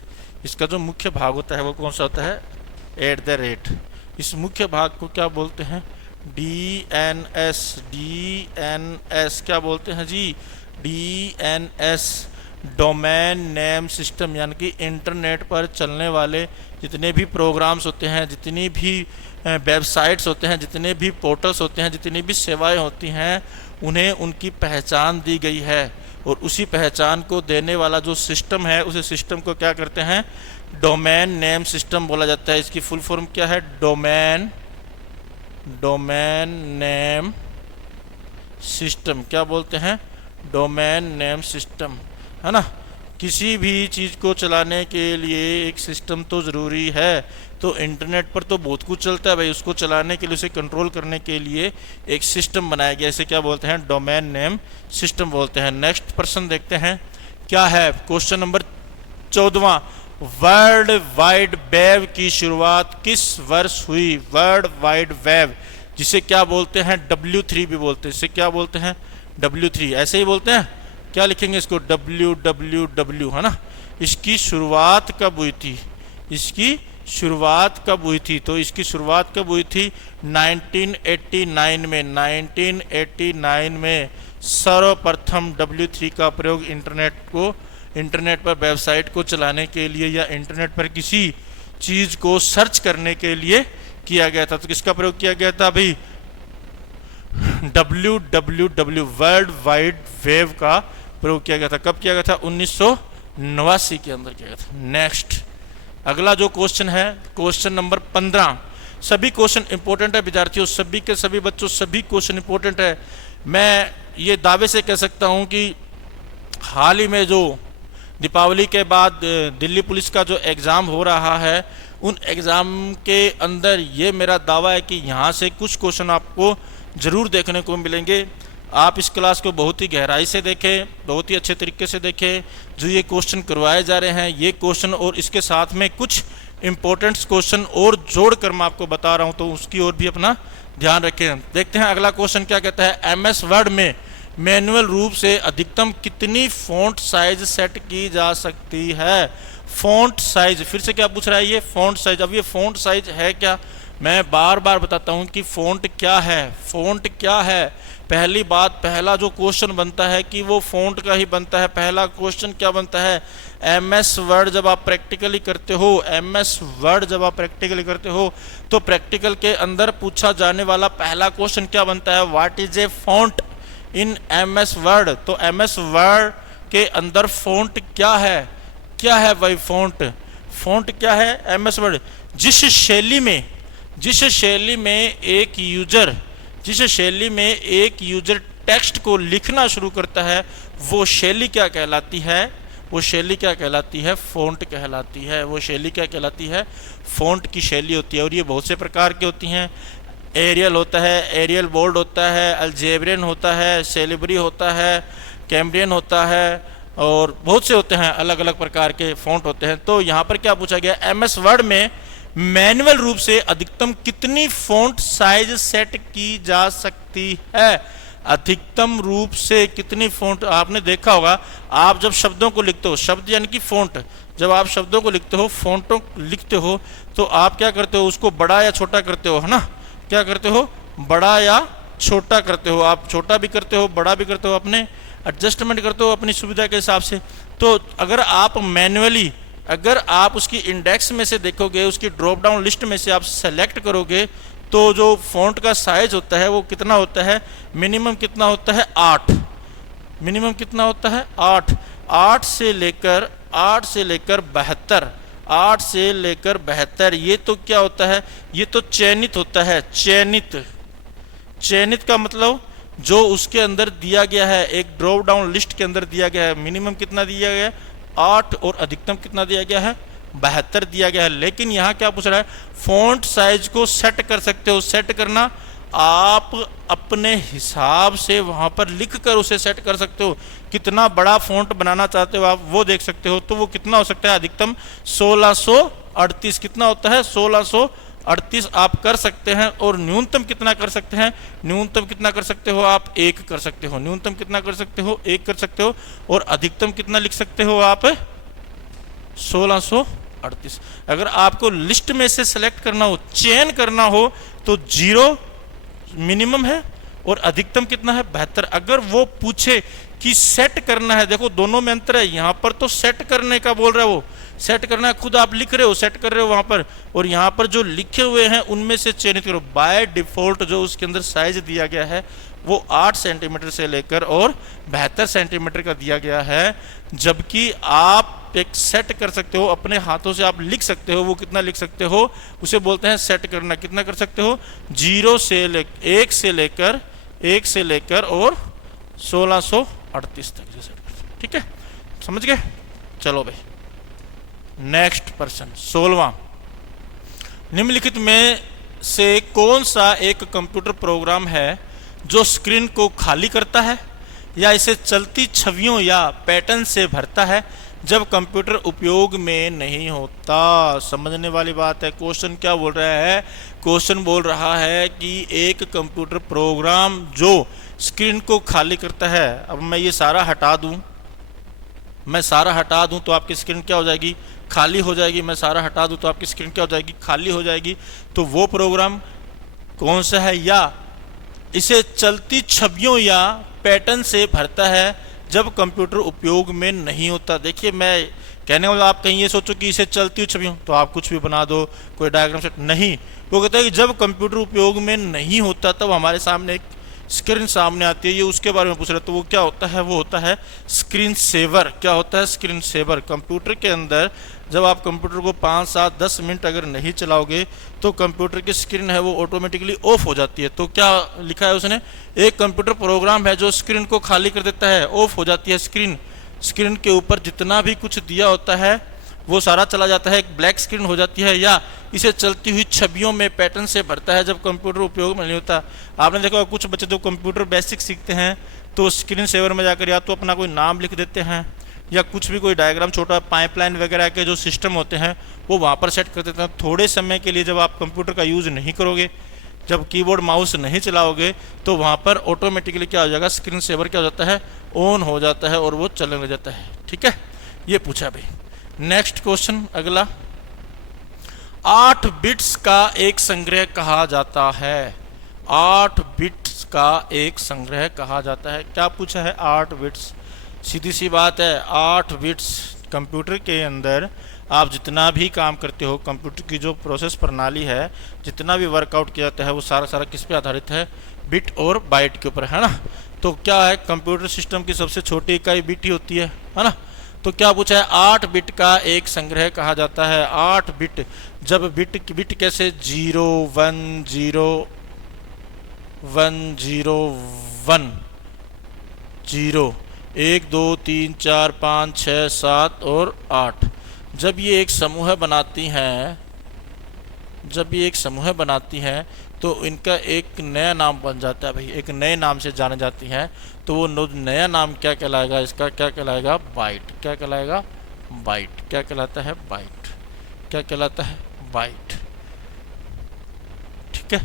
इसका जो मुख्य भाग होता है वो कौन सा होता है? @ इस मुख्य भाग को क्या बोलते हैं? DNS क्या बोलते हैं जी? DNS, डोमेन नेम सिस्टम, यानी कि इंटरनेट पर चलने वाले जितने भी प्रोग्राम्स होते हैं, जितनी भी वेबसाइट्स होते हैं, जितने भी पोर्टल्स होते हैं, जितनी भी सेवाएं होती हैं, उन्हें उनकी पहचान दी गई है। और उसी पहचान को देने वाला जो सिस्टम है, उस सिस्टम को क्या करते हैं? डोमेन नेम सिस्टम बोला जाता है। इसकी फुल फॉर्म क्या है? Domain name system. क्या बोलते हैं? डोमेन नेम सिस्टम, है ना। किसी भी चीज़ को चलाने के लिए एक सिस्टम तो ज़रूरी है। तो इंटरनेट पर तो बहुत कुछ चलता है भाई, उसको चलाने के लिए, उसे कंट्रोल करने के लिए एक सिस्टम बनाया गया। इसे क्या बोलते हैं? डोमेन नेम सिस्टम बोलते हैं। नेक्स्ट प्रश्न देखते हैं क्या है। Question number 14, world wide web की शुरुआत किस वर्ष हुई? वर्ल्ड वाइड वेब, जिसे क्या बोलते हैं? W3 भी बोलते हैं। इसे क्या बोलते हैं? W3, ऐसे ही बोलते हैं। क्या लिखेंगे इसको? WWW, है ना। इसकी शुरुआत कब हुई थी? इसकी शुरुआत कब हुई थी? तो इसकी शुरुआत कब हुई थी? 1989 में। 1989 में सर्वप्रथम W3 का प्रयोग इंटरनेट पर वेबसाइट को चलाने के लिए या इंटरनेट पर किसी चीज़ को सर्च करने के लिए किया गया था। तो किसका प्रयोग किया गया था भाई? WWW, वर्ल्ड वाइड वेब का प्रयोग किया गया था। कब किया गया था? 1989 के अंदर किया गया था। नेक्स्ट, अगला जो क्वेश्चन है, क्वेश्चन नंबर 15। सभी क्वेश्चन इंपॉर्टेंट है विद्यार्थियों, सभी के सभी बच्चों, सभी क्वेश्चन इंपॉर्टेंट है। मैं ये दावे से कह सकता हूँ कि हाल ही में जो दीपावली के बाद दिल्ली पुलिस का जो एग्ज़ाम हो रहा है, उन एग्ज़ाम के अंदर ये मेरा दावा है कि यहाँ से कुछ क्वेश्चन आपको ज़रूर देखने को मिलेंगे। आप इस क्लास को बहुत ही गहराई से देखें, बहुत ही अच्छे तरीके से देखें। जो ये क्वेश्चन करवाए जा रहे हैं, ये क्वेश्चन और इसके साथ में कुछ इम्पोर्टेंट क्वेश्चन और जोड़कर मैं आपको बता रहा हूँ, तो उसकी ओर भी अपना ध्यान रखें। देखते हैं अगला क्वेश्चन क्या कहता है। MS वर्ड में मैनुअल रूप से अधिकतम कितनी फ़ॉन्ट साइज सेट की जा सकती है? फ़ॉन्ट साइज, फिर से क्या पूछ रहा है ये? Font size. अब ये फ़ॉन्ट साइज है क्या? मैं बार बार बताता हूँ कि फ़ॉन्ट क्या है। फ़ॉन्ट क्या है? पहली बात, पहला जो क्वेश्चन बनता है कि वो फ़ॉन्ट का ही बनता है। पहला क्वेश्चन क्या बनता है? MS वर्ड जब आप प्रैक्टिकली करते हो, MS वर्ड जब आप प्रैक्टिकली करते हो, तो प्रैक्टिकल के अंदर पूछा जाने वाला पहला क्वेश्चन क्या बनता है? What is a font in MS word. तो MS वर्ड के अंदर फ़ॉन्ट क्या है? क्या है भाई फ़ॉन्ट? फ़ॉन्ट क्या है? MS वर्ड जिस शैली में एक यूजर टेक्स्ट को लिखना शुरू करता है, वो शैली क्या कहलाती है? वो शैली क्या कहलाती है? फ़ॉन्ट कहलाती है। वो शैली क्या कहलाती है? फ़ॉन्ट की शैली होती है। और ये बहुत से प्रकार की होती हैं। एरियल होता है, एरियल बोल्ड होता है, अल्जेब्रियन होता है, सेलिब्री होता है, कैम्ब्रियन होता है, और बहुत से होते हैं, अलग अलग प्रकार के फ़ॉन्ट होते हैं। तो यहाँ पर क्या पूछा गया? MS वर्ड में मैनुअल रूप से अधिकतम कितनी फ़ॉन्ट साइज सेट की जा सकती है? अधिकतम रूप से कितनी फ़ॉन्ट, आपने देखा होगा आप जब शब्दों को लिखते हो, शब्द यानी कि फ़ॉन्ट, जब आप शब्दों को लिखते हो, फ़ॉन्टों लिखते हो, तो आप क्या करते हो, उसको बड़ा या छोटा करते हो, है ना। क्या करते हो, बड़ा या छोटा करते हो। आप छोटा भी करते हो, बड़ा भी करते हो, अपने एडजस्टमेंट करते हो अपनी सुविधा के हिसाब से। तो अगर आप मैन्युअली, अगर आप उसकी इंडेक्स में से देखोगे, उसकी ड्रॉप डाउन लिस्ट में से आप सेलेक्ट करोगे, तो जो फ़ॉन्ट का साइज होता है वो कितना होता है, मिनिमम कितना होता है, 8। मिनिमम कितना होता है, 8। 8 से लेकर 72, 8 से लेकर 72, ये तो क्या होता है, ये तो चयनित होता है। चयनित, चयनित का मतलब जो उसके अंदर दिया गया है, एक ड्रॉप डाउन लिस्ट के अंदर दिया गया है, मिनिमम कितना दिया गया है, 8, और अधिकतम कितना दिया गया है, 72 दिया गया है। लेकिन यहाँ क्या पूछ रहा है, फॉन्ट साइज को सेट कर सकते हो। सेट करना, आप अपने हिसाब से वहाँ पर लिख कर उसे सेट कर सकते हो। कितना बड़ा फॉन्ट बनाना चाहते हो आप, वो देख सकते हो। तो वो कितना हो सकता है, अधिकतम 1638। कितना होता है, 1638 आप कर सकते हैं। और न्यूनतम कितना कर सकते हैं, न्यूनतम कितना कर सकते हो आप, 1 कर सकते हो। न्यूनतम कितना कर सकते हो, 1 कर सकते हो। और अधिकतम कितना लिख सकते हो आप, 1638। अगर आपको लिस्ट में से सेलेक्ट करना हो, चयन करना हो, तो 0 मिनिमम है और अधिकतम कितना है, 72। अगर वो पूछे कि सेट करना है, देखो दोनों में अंतर है। यहाँ पर तो सेट करने का बोल रहा है, वो सेट करना है, खुद आप लिख रहे हो, सेट कर रहे हो वहां पर। और यहाँ पर जो लिखे हुए हैं उनमें से चयनित करो। बाय डिफॉल्ट जो उसके अंदर साइज दिया गया है वो 8 सेंटीमीटर से लेकर और 72 सेंटीमीटर का दिया गया है। जबकि आप एक सेट कर सकते हो, अपने हाथों से आप लिख सकते हो। वो कितना लिख सकते हो, उसे बोलते हैं सेट करना। कितना कर सकते हो, 1 से लेकर और 1638 तक सेट कर सकते हो। ठीक है, समझ गए। चलो भाई, नेक्स्ट पर्सन 16वां। निम्नलिखित में से कौन सा एक कंप्यूटर प्रोग्राम है जो स्क्रीन को खाली करता है या इसे चलती छवियों या पैटर्न से भरता है जब कंप्यूटर उपयोग में नहीं होता। समझने वाली बात है। क्वेश्चन क्या बोल रहा है, क्वेश्चन बोल रहा है कि एक कंप्यूटर प्रोग्राम जो स्क्रीन को खाली करता है। अब मैं ये सारा हटा दूं, मैं सारा हटा दूं तो आपकी स्क्रीन क्या हो जाएगी, खाली हो जाएगी। मैं सारा हटा दूं तो आपकी स्क्रीन क्या हो जाएगी, खाली हो जाएगी। तो वो प्रोग्राम कौन सा है, या इसे चलती छवियों या पैटर्न से भरता है जब कंप्यूटर उपयोग में नहीं होता। देखिए, मैं कहने वाला, आप कहीं ये सोचो कि इसे चलती हुई छवियों, तो आप कुछ भी बना दो, कोई डायग्राम सेट नहीं। वो कहता है कि जब कंप्यूटर उपयोग में नहीं होता तब हमारे सामने एक स्क्रीन सामने आती है। ये उसके बारे में पूछ रहा है। तो वो क्या होता है, वो होता है स्क्रीन सेवर। क्या होता है, स्क्रीन सेवर। कंप्यूटर के अंदर जब आप कंप्यूटर को 5, 7, 10 मिनट अगर नहीं चलाओगे तो कंप्यूटर की स्क्रीन है वो ऑटोमेटिकली ऑफ हो जाती है। तो क्या लिखा है उसने, एक कंप्यूटर प्रोग्राम है जो स्क्रीन को खाली कर देता है, ऑफ हो जाती है स्क्रीन। स्क्रीन के ऊपर जितना भी कुछ दिया होता है वो सारा चला जाता है, एक ब्लैक स्क्रीन हो जाती है। या इसे चलती हुई छवियों में पैटर्न से भरता है जब कंप्यूटर उपयोग में नहीं होता। आपने देखा कुछ बच्चे जो कंप्यूटर बेसिक सीखते हैं तो स्क्रीन सेवर में जाकर या तो अपना कोई नाम लिख देते हैं या कुछ भी कोई डायग्राम, छोटा पाइपलाइन वगैरह के जो सिस्टम होते हैं वो वहाँ पर सेट कर देते हैं। थोड़े समय के लिए जब आप कंप्यूटर का यूज़ नहीं करोगे, जब कीबोर्ड माउस नहीं चलाओगे, तो वहाँ पर ऑटोमेटिकली क्या हो जाएगा, स्क्रीन सेवर क्या हो जाता है, ऑन हो जाता है और वो चलने लग जाता है। ठीक है, ये पूछा भाई। नेक्स्ट क्वेश्चन अगला, 8 बिट्स का एक संग्रह कहा जाता है। 8 बिट्स का एक संग्रह कहा जाता है। क्या पूछा है, 8 बिट्स। सीधी सी बात है, 8 बिट्स। कंप्यूटर के अंदर आप जितना भी काम करते हो, कंप्यूटर की जो प्रोसेस प्रणाली है, जितना भी वर्कआउट किया जाता है वो सारा किस पे आधारित है, बिट और बाइट के ऊपर, है ना। तो क्या है, कंप्यूटर सिस्टम की सबसे छोटी इकाई बिट ही होती है ना। तो क्या पूछा है, 8 बिट का एक संग्रह कहा जाता है। 8 बिट, जब बिट कैसे, 0 1 0 1 0 1 0 1 2 3 4 5 6 7 और 8। जब ये एक समूह बनाती हैं, जब ये एक समूह बनाती हैं तो इनका एक नया नाम बन जाता है भाई, एक नए नाम से जाने जाती हैं। तो वो नया नाम क्या कहलाएगा, इसका क्या कहलाएगा, बाइट। क्या कहलाएगा, बाइट। क्या कहलाता है, बाइट। क्या कहलाता है, बाइट। ठीक है।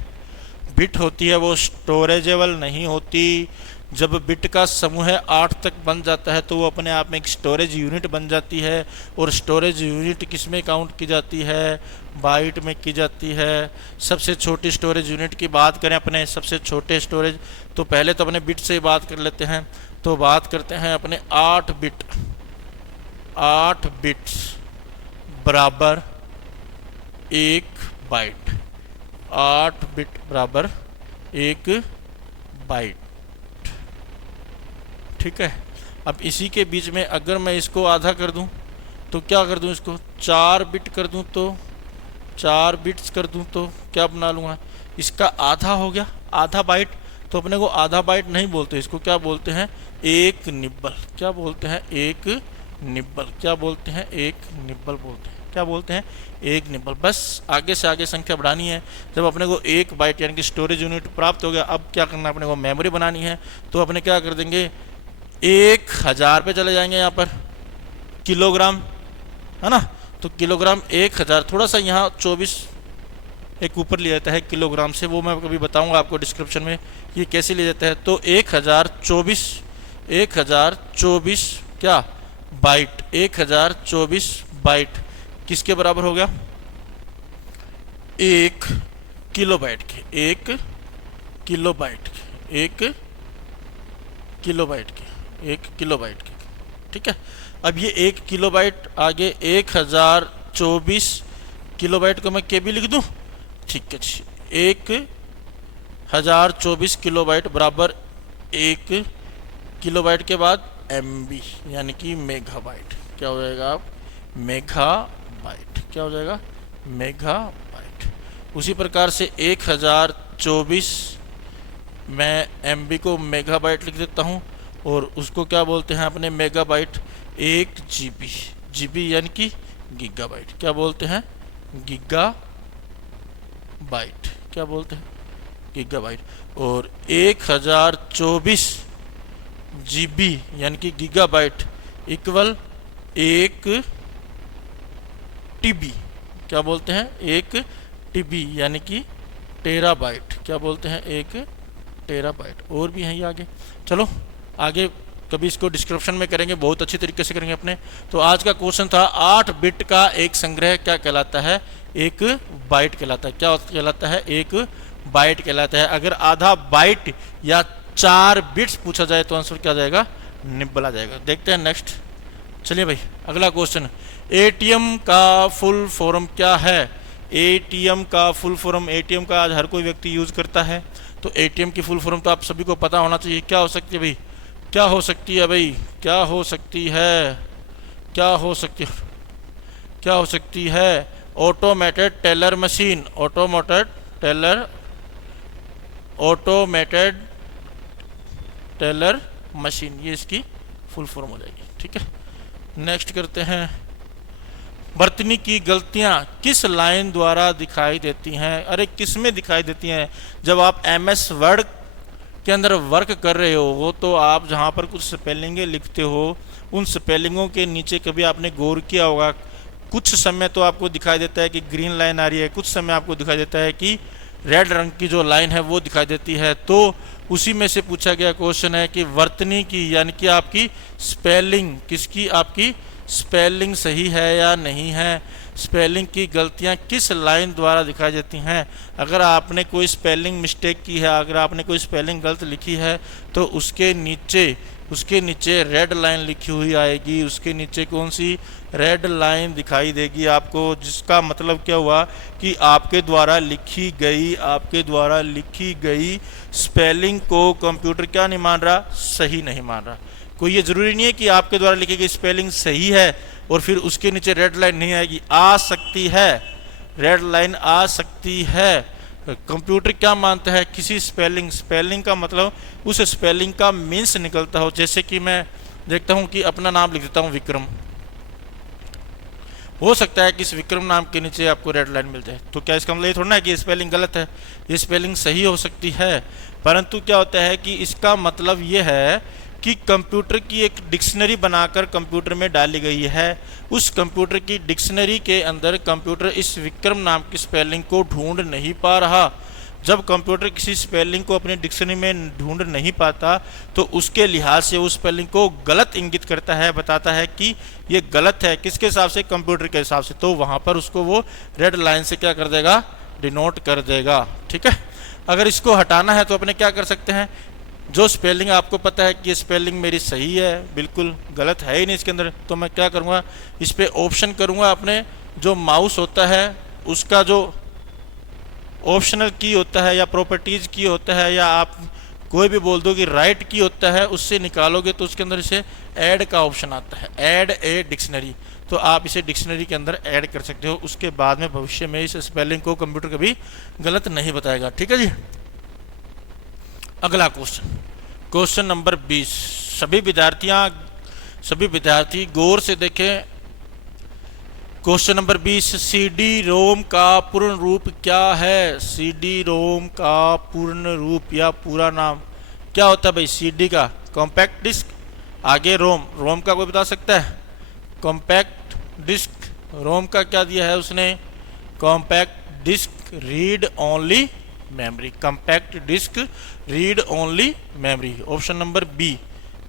बिट होती है वो स्टोरेजेबल नहीं होती। जब बिट का समूह 8 तक बन जाता है तो वो अपने आप में एक स्टोरेज यूनिट बन जाती है। और स्टोरेज यूनिट किस में काउंट की जाती है? बाइट में की जाती है। सबसे छोटी स्टोरेज यूनिट की बात करें अपने, सबसे छोटे स्टोरेज, तो पहले तो अपने बिट से ही बात कर लेते हैं। तो बात करते हैं अपने 8 बिट। 8 बिट्स बराबर 1 बाइट। 8 बिट बराबर 1 बाइट। ठीक है। अब इसी के बीच में अगर मैं इसको आधा कर दूं तो क्या कर दूं? इसको 4 बिट कर दूं तो 4 बिट्स कर दूं तो क्या बना लूँगा? इसका आधा हो गया, आधा बाइट। तो अपने को आधा बाइट नहीं बोलते, इसको क्या बोलते हैं? एक निब्बल। क्या बोलते हैं? एक निब्बल। क्या बोलते हैं? एक निब्बल बोलते हैं। क्या बोलते हैं? एक निब्बल। बस आगे से आगे संख्या बढ़ानी है। जब अपने को 1 बाइट यानी कि स्टोरेज यूनिट प्राप्त हो गया, अब क्या करना है? अपने को मेमोरी बनानी है। तो अपने क्या कर देंगे? 1000 पे चले जाएंगे, यहाँ पर किलोग्राम है ना। तो किलोग्राम 1000, थोड़ा सा यहाँ 24 एक ऊपर लिया जाता है किलोग्राम से, वो मैं कभी बताऊंगा आपको डिस्क्रिप्शन में ये कैसे लिया जाता है। तो 1024 क्या बाइट, 1024 बाइट किसके बराबर हो गया? 1 किलोबाइट के। 1 किलोबाइट के। 1 किलोबाइट के। 1 किलोबाइट के। ठीक है। अब ये 1 किलोबाइट आगे 1024 किलोबाइट को मैं केबी लिख दूं। ठीक है जी। 1024 किलोबाइट बराबर 1 किलोबाइट के बाद एमबी यानी कि मेगाबाइट। क्या हो जाएगा? आप मेगाबाइट। क्या हो जाएगा? मेगाबाइट। उसी प्रकार से 1024 मैं एमबी को मेगाबाइट लिख देता हूँ और उसको क्या बोलते हैं अपने? मेगाबाइट। 1 जीबी। जीबी यानी कि गीगाबाइट। क्या बोलते हैं? गीगाबाइट। क्या बोलते हैं? गीगाबाइट। और 1024 जीबी यानी कि गीगाबाइट इक्वल 1 टीबी। क्या बोलते हैं? 1 टीबी यानी कि टेराबाइट। क्या बोलते हैं? 1 टेराबाइट। और भी हैं ये आगे। चलो आगे कभी इसको डिस्क्रिप्शन में करेंगे, बहुत अच्छी तरीके से करेंगे अपने। तो आज का क्वेश्चन था 8 बिट का एक संग्रह क्या कहलाता है? 1 बाइट कहलाता है। क्या कहलाता है? 1 बाइट कहलाता है। अगर आधा बाइट या 4 बिट्स पूछा जाए तो आंसर क्या जाएगा? निब्बल आ जाएगा। देखते हैं नेक्स्ट। चलिए भाई अगला क्वेश्चन। एटीएम का फुल फॉर्म क्या है? एटीएम का फुल फॉर्म, एटीएम का आज हर कोई व्यक्ति यूज करता है। तो एटीएम की फुल फॉर्म तो आप सभी को पता होना चाहिए। क्या हो सकती है भाई? क्या हो सकती है भाई? क्या हो सकती है? क्या हो सकती है? क्या हो सकती है? Automated teller machine. Automated teller machine, ये इसकी फुल फॉर्म हो जाएगी। ठीक है। नेक्स्ट करते हैं। वर्तनी की गलतियां किस लाइन द्वारा दिखाई देती हैं? अरे किस में दिखाई देती हैं? जब आप MS वर्ड के अंदर वर्क कर रहे हो, वो तो आप जहाँ पर कुछ स्पेलिंगें लिखते हो, उन स्पेलिंगों के नीचे कभी आपने गौर किया होगा, कुछ समय तो आपको दिखाई देता है कि ग्रीन लाइन आ रही है, कुछ समय आपको दिखाई देता है कि रेड रंग की जो लाइन है वो दिखाई देती है। तो उसी में से पूछा गया क्वेश्चन है कि वर्तनी की यानी कि आपकी स्पेलिंग, किसकी? आपकी स्पेलिंग सही है या नहीं है? स्पेलिंग की गलतियां किस लाइन द्वारा दिखाई देती हैं? अगर आपने कोई स्पेलिंग मिस्टेक की है, अगर आपने कोई स्पेलिंग गलत लिखी है तो उसके नीचे रेड लाइन लिखी हुई आएगी। उसके नीचे कौन सी? रेड लाइन दिखाई देगी आपको, जिसका मतलब क्या हुआ कि आपके द्वारा लिखी गई स्पेलिंग को कंप्यूटर क्या नहीं मान रहा? सही नहीं मान रहा। कोई ये जरूरी नहीं है कि आपके द्वारा लिखी गई स्पेलिंग सही है और फिर उसके नीचे रेड लाइन नहीं आएगी। आ सकती है, रेड लाइन आ सकती है। कंप्यूटर क्या मानता है? किसी स्पेलिंग का मतलब उस स्पेलिंग का मीन्स निकलता हो। जैसे कि मैं देखता हूं कि अपना नाम लिख देता हूं विक्रम, हो सकता है कि इस विक्रम नाम के नीचे आपको रेड लाइन मिल जाए। तो क्या इसका मतलब ये थोड़ा ना है कि स्पेलिंग गलत है? ये स्पेलिंग सही हो सकती है, परंतु क्या होता है कि इसका मतलब ये है कि कंप्यूटर की एक डिक्शनरी बनाकर कंप्यूटर में डाली गई है। उस कंप्यूटर की डिक्शनरी के अंदर कंप्यूटर इस विक्रम नाम की स्पेलिंग को ढूंढ नहीं पा रहा। जब कंप्यूटर किसी स्पेलिंग को अपनी डिक्शनरी में ढूंढ नहीं पाता तो उसके लिहाज से उस स्पेलिंग को गलत इंगित करता है, बताता है कि ये गलत है। किसके हिसाब से? कंप्यूटर के हिसाब से। तो वहां पर उसको वो रेड लाइन से क्या कर देगा? डिनोट कर देगा। ठीक है। अगर इसको हटाना है तो अपने क्या कर सकते हैं? जो स्पेलिंग आपको पता है कि ये स्पेलिंग मेरी सही है, बिल्कुल गलत है ही नहीं इसके अंदर, तो मैं क्या करूँगा? इस पर ऑप्शन करूँगा। अपने जो माउस होता है उसका जो ऑप्शनल की होता है या प्रॉपर्टीज की होता है या आप कोई भी बोल दो कि राइट की होता है, उससे निकालोगे तो उसके अंदर इसे ऐड का ऑप्शन आता है, ऐड ए डिक्शनरी। तो आप इसे डिक्शनरी के अंदर ऐड कर सकते हो। उसके बाद में भविष्य में इस स्पेलिंग को कंप्यूटर कभी गलत नहीं बताएगा। ठीक है जी। अगला क्वेश्चन, क्वेश्चन नंबर 20। सभी विद्यार्थी गौर से देखें। क्वेश्चन नंबर 20, सीडी रोम का पूर्ण रूप क्या है? सीडी रोम का पूर्ण रूप या पूरा नाम क्या होता है भाई? सीडी का कॉम्पैक्ट डिस्क, आगे रोम, रोम का कोई बता सकता है? कॉम्पैक्ट डिस्क, रोम का क्या दिया है उसने? Compact disc read only memory, compact disc read only memory, option number B.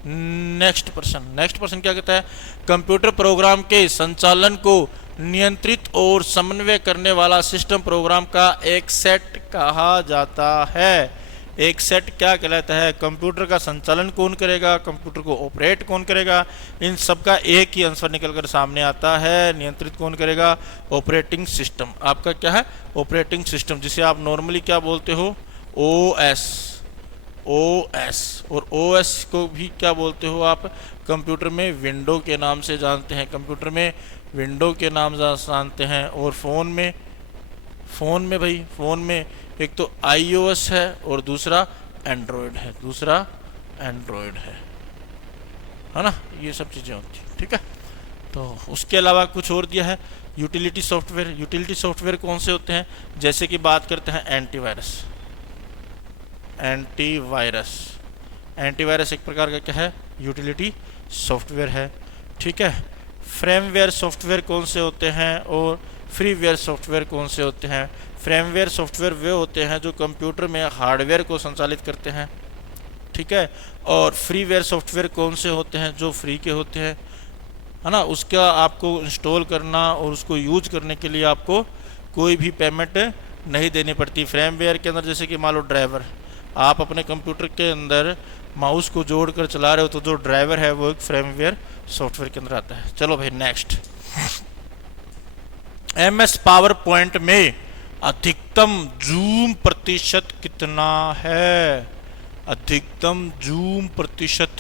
Next person क्या कहता है? कंप्यूटर प्रोग्राम के संचालन को नियंत्रित और समन्वय करने वाला सिस्टम प्रोग्राम का एक सेट कहा जाता है। एक सेट क्या कहलाता है? कंप्यूटर का संचालन कौन करेगा, कंप्यूटर को ऑपरेट कौन करेगा, इन सब का एक ही आंसर निकलकर सामने आता है। नियंत्रित कौन करेगा? Operating system. आपका क्या है? ऑपरेटिंग सिस्टम, जिसे आप नॉर्मली क्या बोलते हो? ओएस। और ओएस को भी क्या बोलते हो आप? कंप्यूटर में विंडो के नाम से जानते हैं, कंप्यूटर में विंडो के नाम जानते हैं। और फ़ोन में एक तो iOS है और दूसरा एंड्रॉयड है ना? ये सब चीज़ें होती हैं। ठीक है। तो उसके अलावा कुछ और दिया है, यूटिलिटी सॉफ्टवेयर कौन से होते हैं? जैसे कि बात करते हैं एंटीवायरस एक प्रकार का क्या है? यूटिलिटी सॉफ्टवेयर है। ठीक है। फ्रेमवेयर सॉफ्टवेयर कौन से होते हैं और फ्रीवेयर सॉफ्टवेयर कौन से होते हैं? फ्रेमवेयर सॉफ्टवेयर वे होते हैं जो कंप्यूटर में हार्डवेयर को संचालित करते हैं। ठीक है। और फ्रीवेयर सॉफ्टवेयर कौन से होते हैं? जो फ्री के होते हैं, है ना? उसका आपको इंस्टॉल करना और उसको यूज करने के लिए आपको कोई भी पेमेंट नहीं देनी पड़ती। फ्रेमवेयर के अंदर जैसे कि मान लो ड्राइवर, आप अपने कंप्यूटर के अंदर माउस को जोड़कर चला रहे हो तो जो ड्राइवर है वो एक फ्रेमवेयर सॉफ्टवेयर के अंदर आता है। चलो भाई नेक्स्ट, MS पावर पॉइंट में अधिकतम जूम प्रतिशत कितना है? अधिकतम जूम प्रतिशत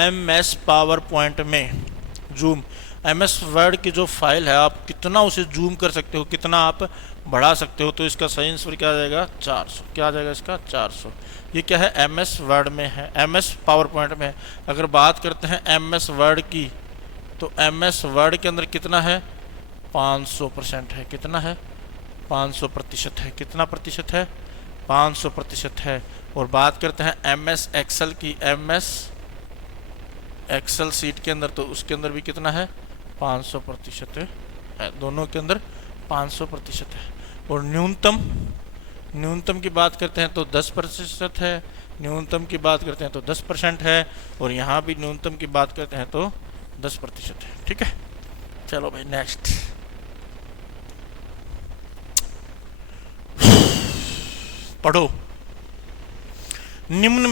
MS पावर पॉइंट में जूम, MS वर्ड की जो फाइल है आप कितना उसे जूम कर सकते हो, कितना आप बढ़ा सकते हो? तो इसका सही आंसर क्या आ जाएगा? 400। क्या आ जाएगा इसका? 400। ये क्या है? MS वर्ड में है, MS पावर पॉइंट में है। अगर बात करते हैं MS वर्ड की, तो MS वर्ड के अंदर कितना है? 500% है। कितना है? 500% है। कितना प्रतिशत है? 500% है। और बात करते हैं MS एक्सेल की, MS एक्सेल सीट के अंदर, तो उसके अंदर भी कितना है? 500% है। दोनों के अंदर 500% है। और न्यूनतम की बात करते हैं तो 10% है। न्यूनतम की बात करते हैं तो 10% है। और यहाँ भी न्यूनतम की बात करते हैं तो 10% है। ठीक है। चलो भाई नेक्स्ट, पढ़ो। निम्न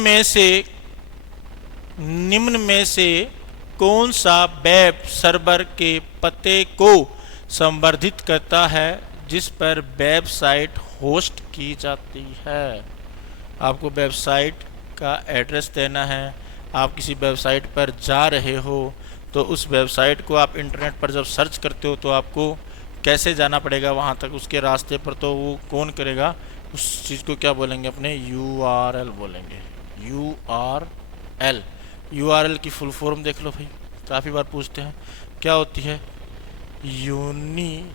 में से कौन सा वेब सर्वर के पते को संवर्धित करता है जिस पर वेबसाइट होस्ट की जाती है? आपको वेबसाइट का एड्रेस देना है, आप किसी वेबसाइट पर जा रहे हो तो उस वेबसाइट को आप इंटरनेट पर जब सर्च करते हो तो आपको कैसे जाना पड़ेगा वहाँ तक, उसके रास्ते पर तो वो कौन करेगा? उस चीज़ को क्या बोलेंगे? अपने URL बोलेंगे। URL की फुल फॉर्म देख लो भाई, काफ़ी बार पूछते हैं, क्या होती है? यूनिफॉर्म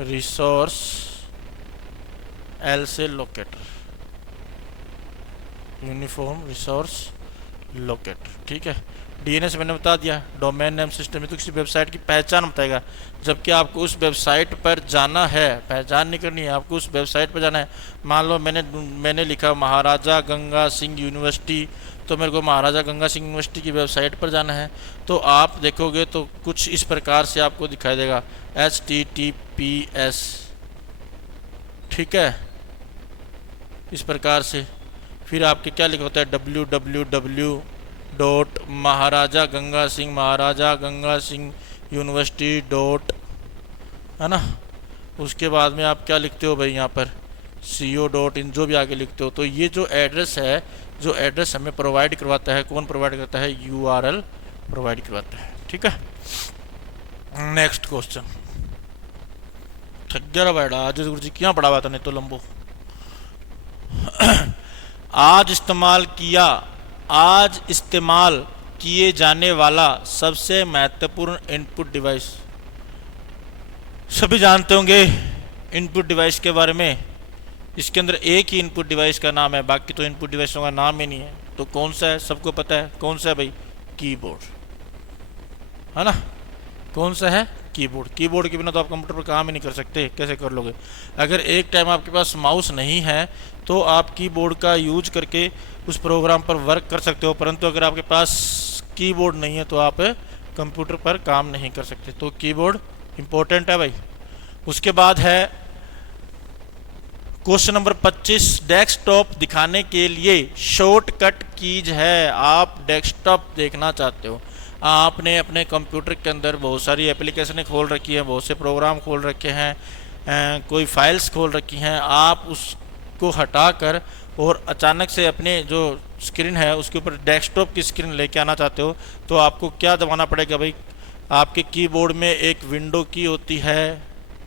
रिसोर्स एल से लोकेटर, यूनिफॉर्म रिसोर्स लोकेटर, ठीक है। डीएनएस मैंने बता दिया, डोमेन नेम सिस्टम, तो किसी वेबसाइट की पहचान बताएगा, जबकि आपको उस वेबसाइट पर जाना है, पहचान नहीं करनी है, आपको उस वेबसाइट पर जाना है। मान लो मैंने लिखा महाराजा गंगा सिंह यूनिवर्सिटी, तो मेरे को महाराजा गंगा सिंह यूनिवर्सिटी की वेबसाइट पर जाना है। तो आप देखोगे तो कुछ इस प्रकार से आपको दिखाई देगा, HTTPS, ठीक है, इस प्रकार से। फिर आपके क्या लिखा होता है, www डॉट महाराजा गंगा सिंह यूनिवर्सिटी डॉट, है ना। उसके बाद में आप क्या लिखते हो भाई, यहाँ पर co.in, जो भी आगे लिखते हो। तो ये जो एड्रेस है, जो एड्रेस हमें प्रोवाइड करवाता है, कौन प्रोवाइड करता है, URL प्रोवाइड करवाता है, ठीक है। नेक्स्ट क्वेश्चन, थक गया बैठा आज गुरु जी, क्या पढ़ा हुआ था, नहीं तो लंबो। आज इस्तेमाल किए जाने वाला सबसे महत्वपूर्ण इनपुट डिवाइस, सभी जानते होंगे इनपुट डिवाइस के बारे में। इसके अंदर एक ही इनपुट डिवाइस का नाम है, बाकी तो इनपुट डिवाइसों का नाम ही नहीं है। तो कौन सा है, सबको पता है कौन सा है भाई, कीबोर्ड, है ना। कौन सा है, कीबोर्ड। कीबोर्ड के बिना तो आप कंप्यूटर पर काम ही नहीं कर सकते, कैसे कर लोगे। अगर एक टाइम आपके पास माउस नहीं है तो आप कीबोर्ड का यूज करके उस प्रोग्राम पर वर्क कर सकते हो, परंतु अगर आपके पास कीबोर्ड नहीं है तो आप कंप्यूटर पर काम नहीं कर सकते। तो कीबोर्ड इंपॉर्टेंट है भाई। उसके बाद है क्वेश्चन नंबर 25, डेस्कटॉप दिखाने के लिए शॉर्टकट कीज है। आप डेस्कटॉप देखना चाहते हो, आपने अपने कंप्यूटर के अंदर बहुत सारी एप्लीकेशनें खोल रखी हैं, बहुत से प्रोग्राम खोल रखे हैं, कोई फाइल्स खोल रखी हैं, आप उसको हटाकर और अचानक से अपने जो स्क्रीन है उसके ऊपर डेस्कटॉप की स्क्रीन लेके आना चाहते हो, तो आपको क्या दबाना पड़ेगा भाई। आपके कीबोर्ड में एक विंडो की होती है,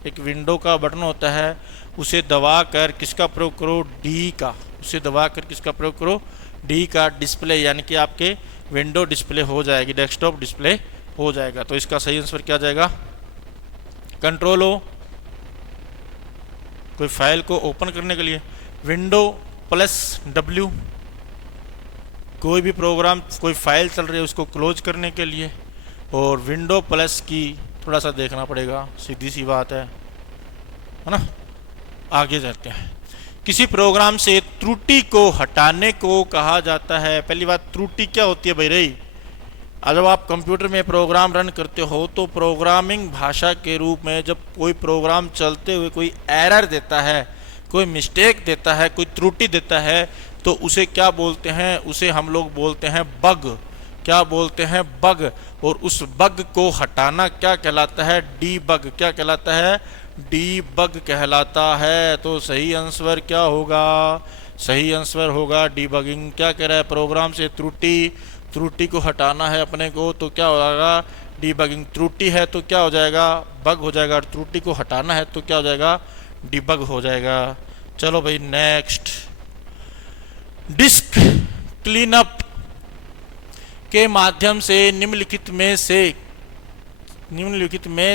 एक विंडो का बटन होता है, उसे दबा कर किसका प्रयोग करो, डी का। उसे दबा कर किसका प्रयोग करो, डी का। डिस्प्ले यानी कि आपके विंडो डिस्प्ले हो जाएगी, डेस्कटॉप डिस्प्ले हो जाएगा। तो इसका सही आंसर क्या जाएगा, कंट्रोल ओ। कोई फाइल को ओपन करने के लिए विंडो प्लस W, कोई भी प्रोग्राम, कोई फाइल चल रही है उसको क्लोज करने के लिए, और विंडो प्लस की थोड़ा सा देखना पड़ेगा, सीधी सी बात है ना। आगे जाते हैं। किसी प्रोग्राम से त्रुटि को हटाने को कहा जाता है। पहली बात, त्रुटि क्या होती है भाई रही। जब आप कंप्यूटर में प्रोग्राम रन करते हो तो प्रोग्रामिंग भाषा के रूप में जब कोई प्रोग्राम चलते हुए कोई एरर देता है, कोई मिस्टेक देता है, कोई त्रुटि देता है, तो उसे क्या बोलते हैं, उसे हम लोग बोलते हैं बग। क्या बोलते हैं, बग। और उस बग को हटाना क्या कहलाता है, डीबग। क्या कहलाता है, डीबग कहलाता है। तो सही आंसर क्या होगा, सही आंसर होगा डीबगिंग। क्या कह रहा है, प्रोग्राम से त्रुटि को हटाना है अपने को, तो क्या हो जाएगा, डीबगिंग। त्रुटि है तो क्या हो जाएगा, बग हो जाएगा। त्रुटि को हटाना है तो क्या हो जाएगा, डीबग हो जाएगा। चलो भाई नेक्स्ट, डिस्क क्लीनअप के माध्यम से निम्नलिखित में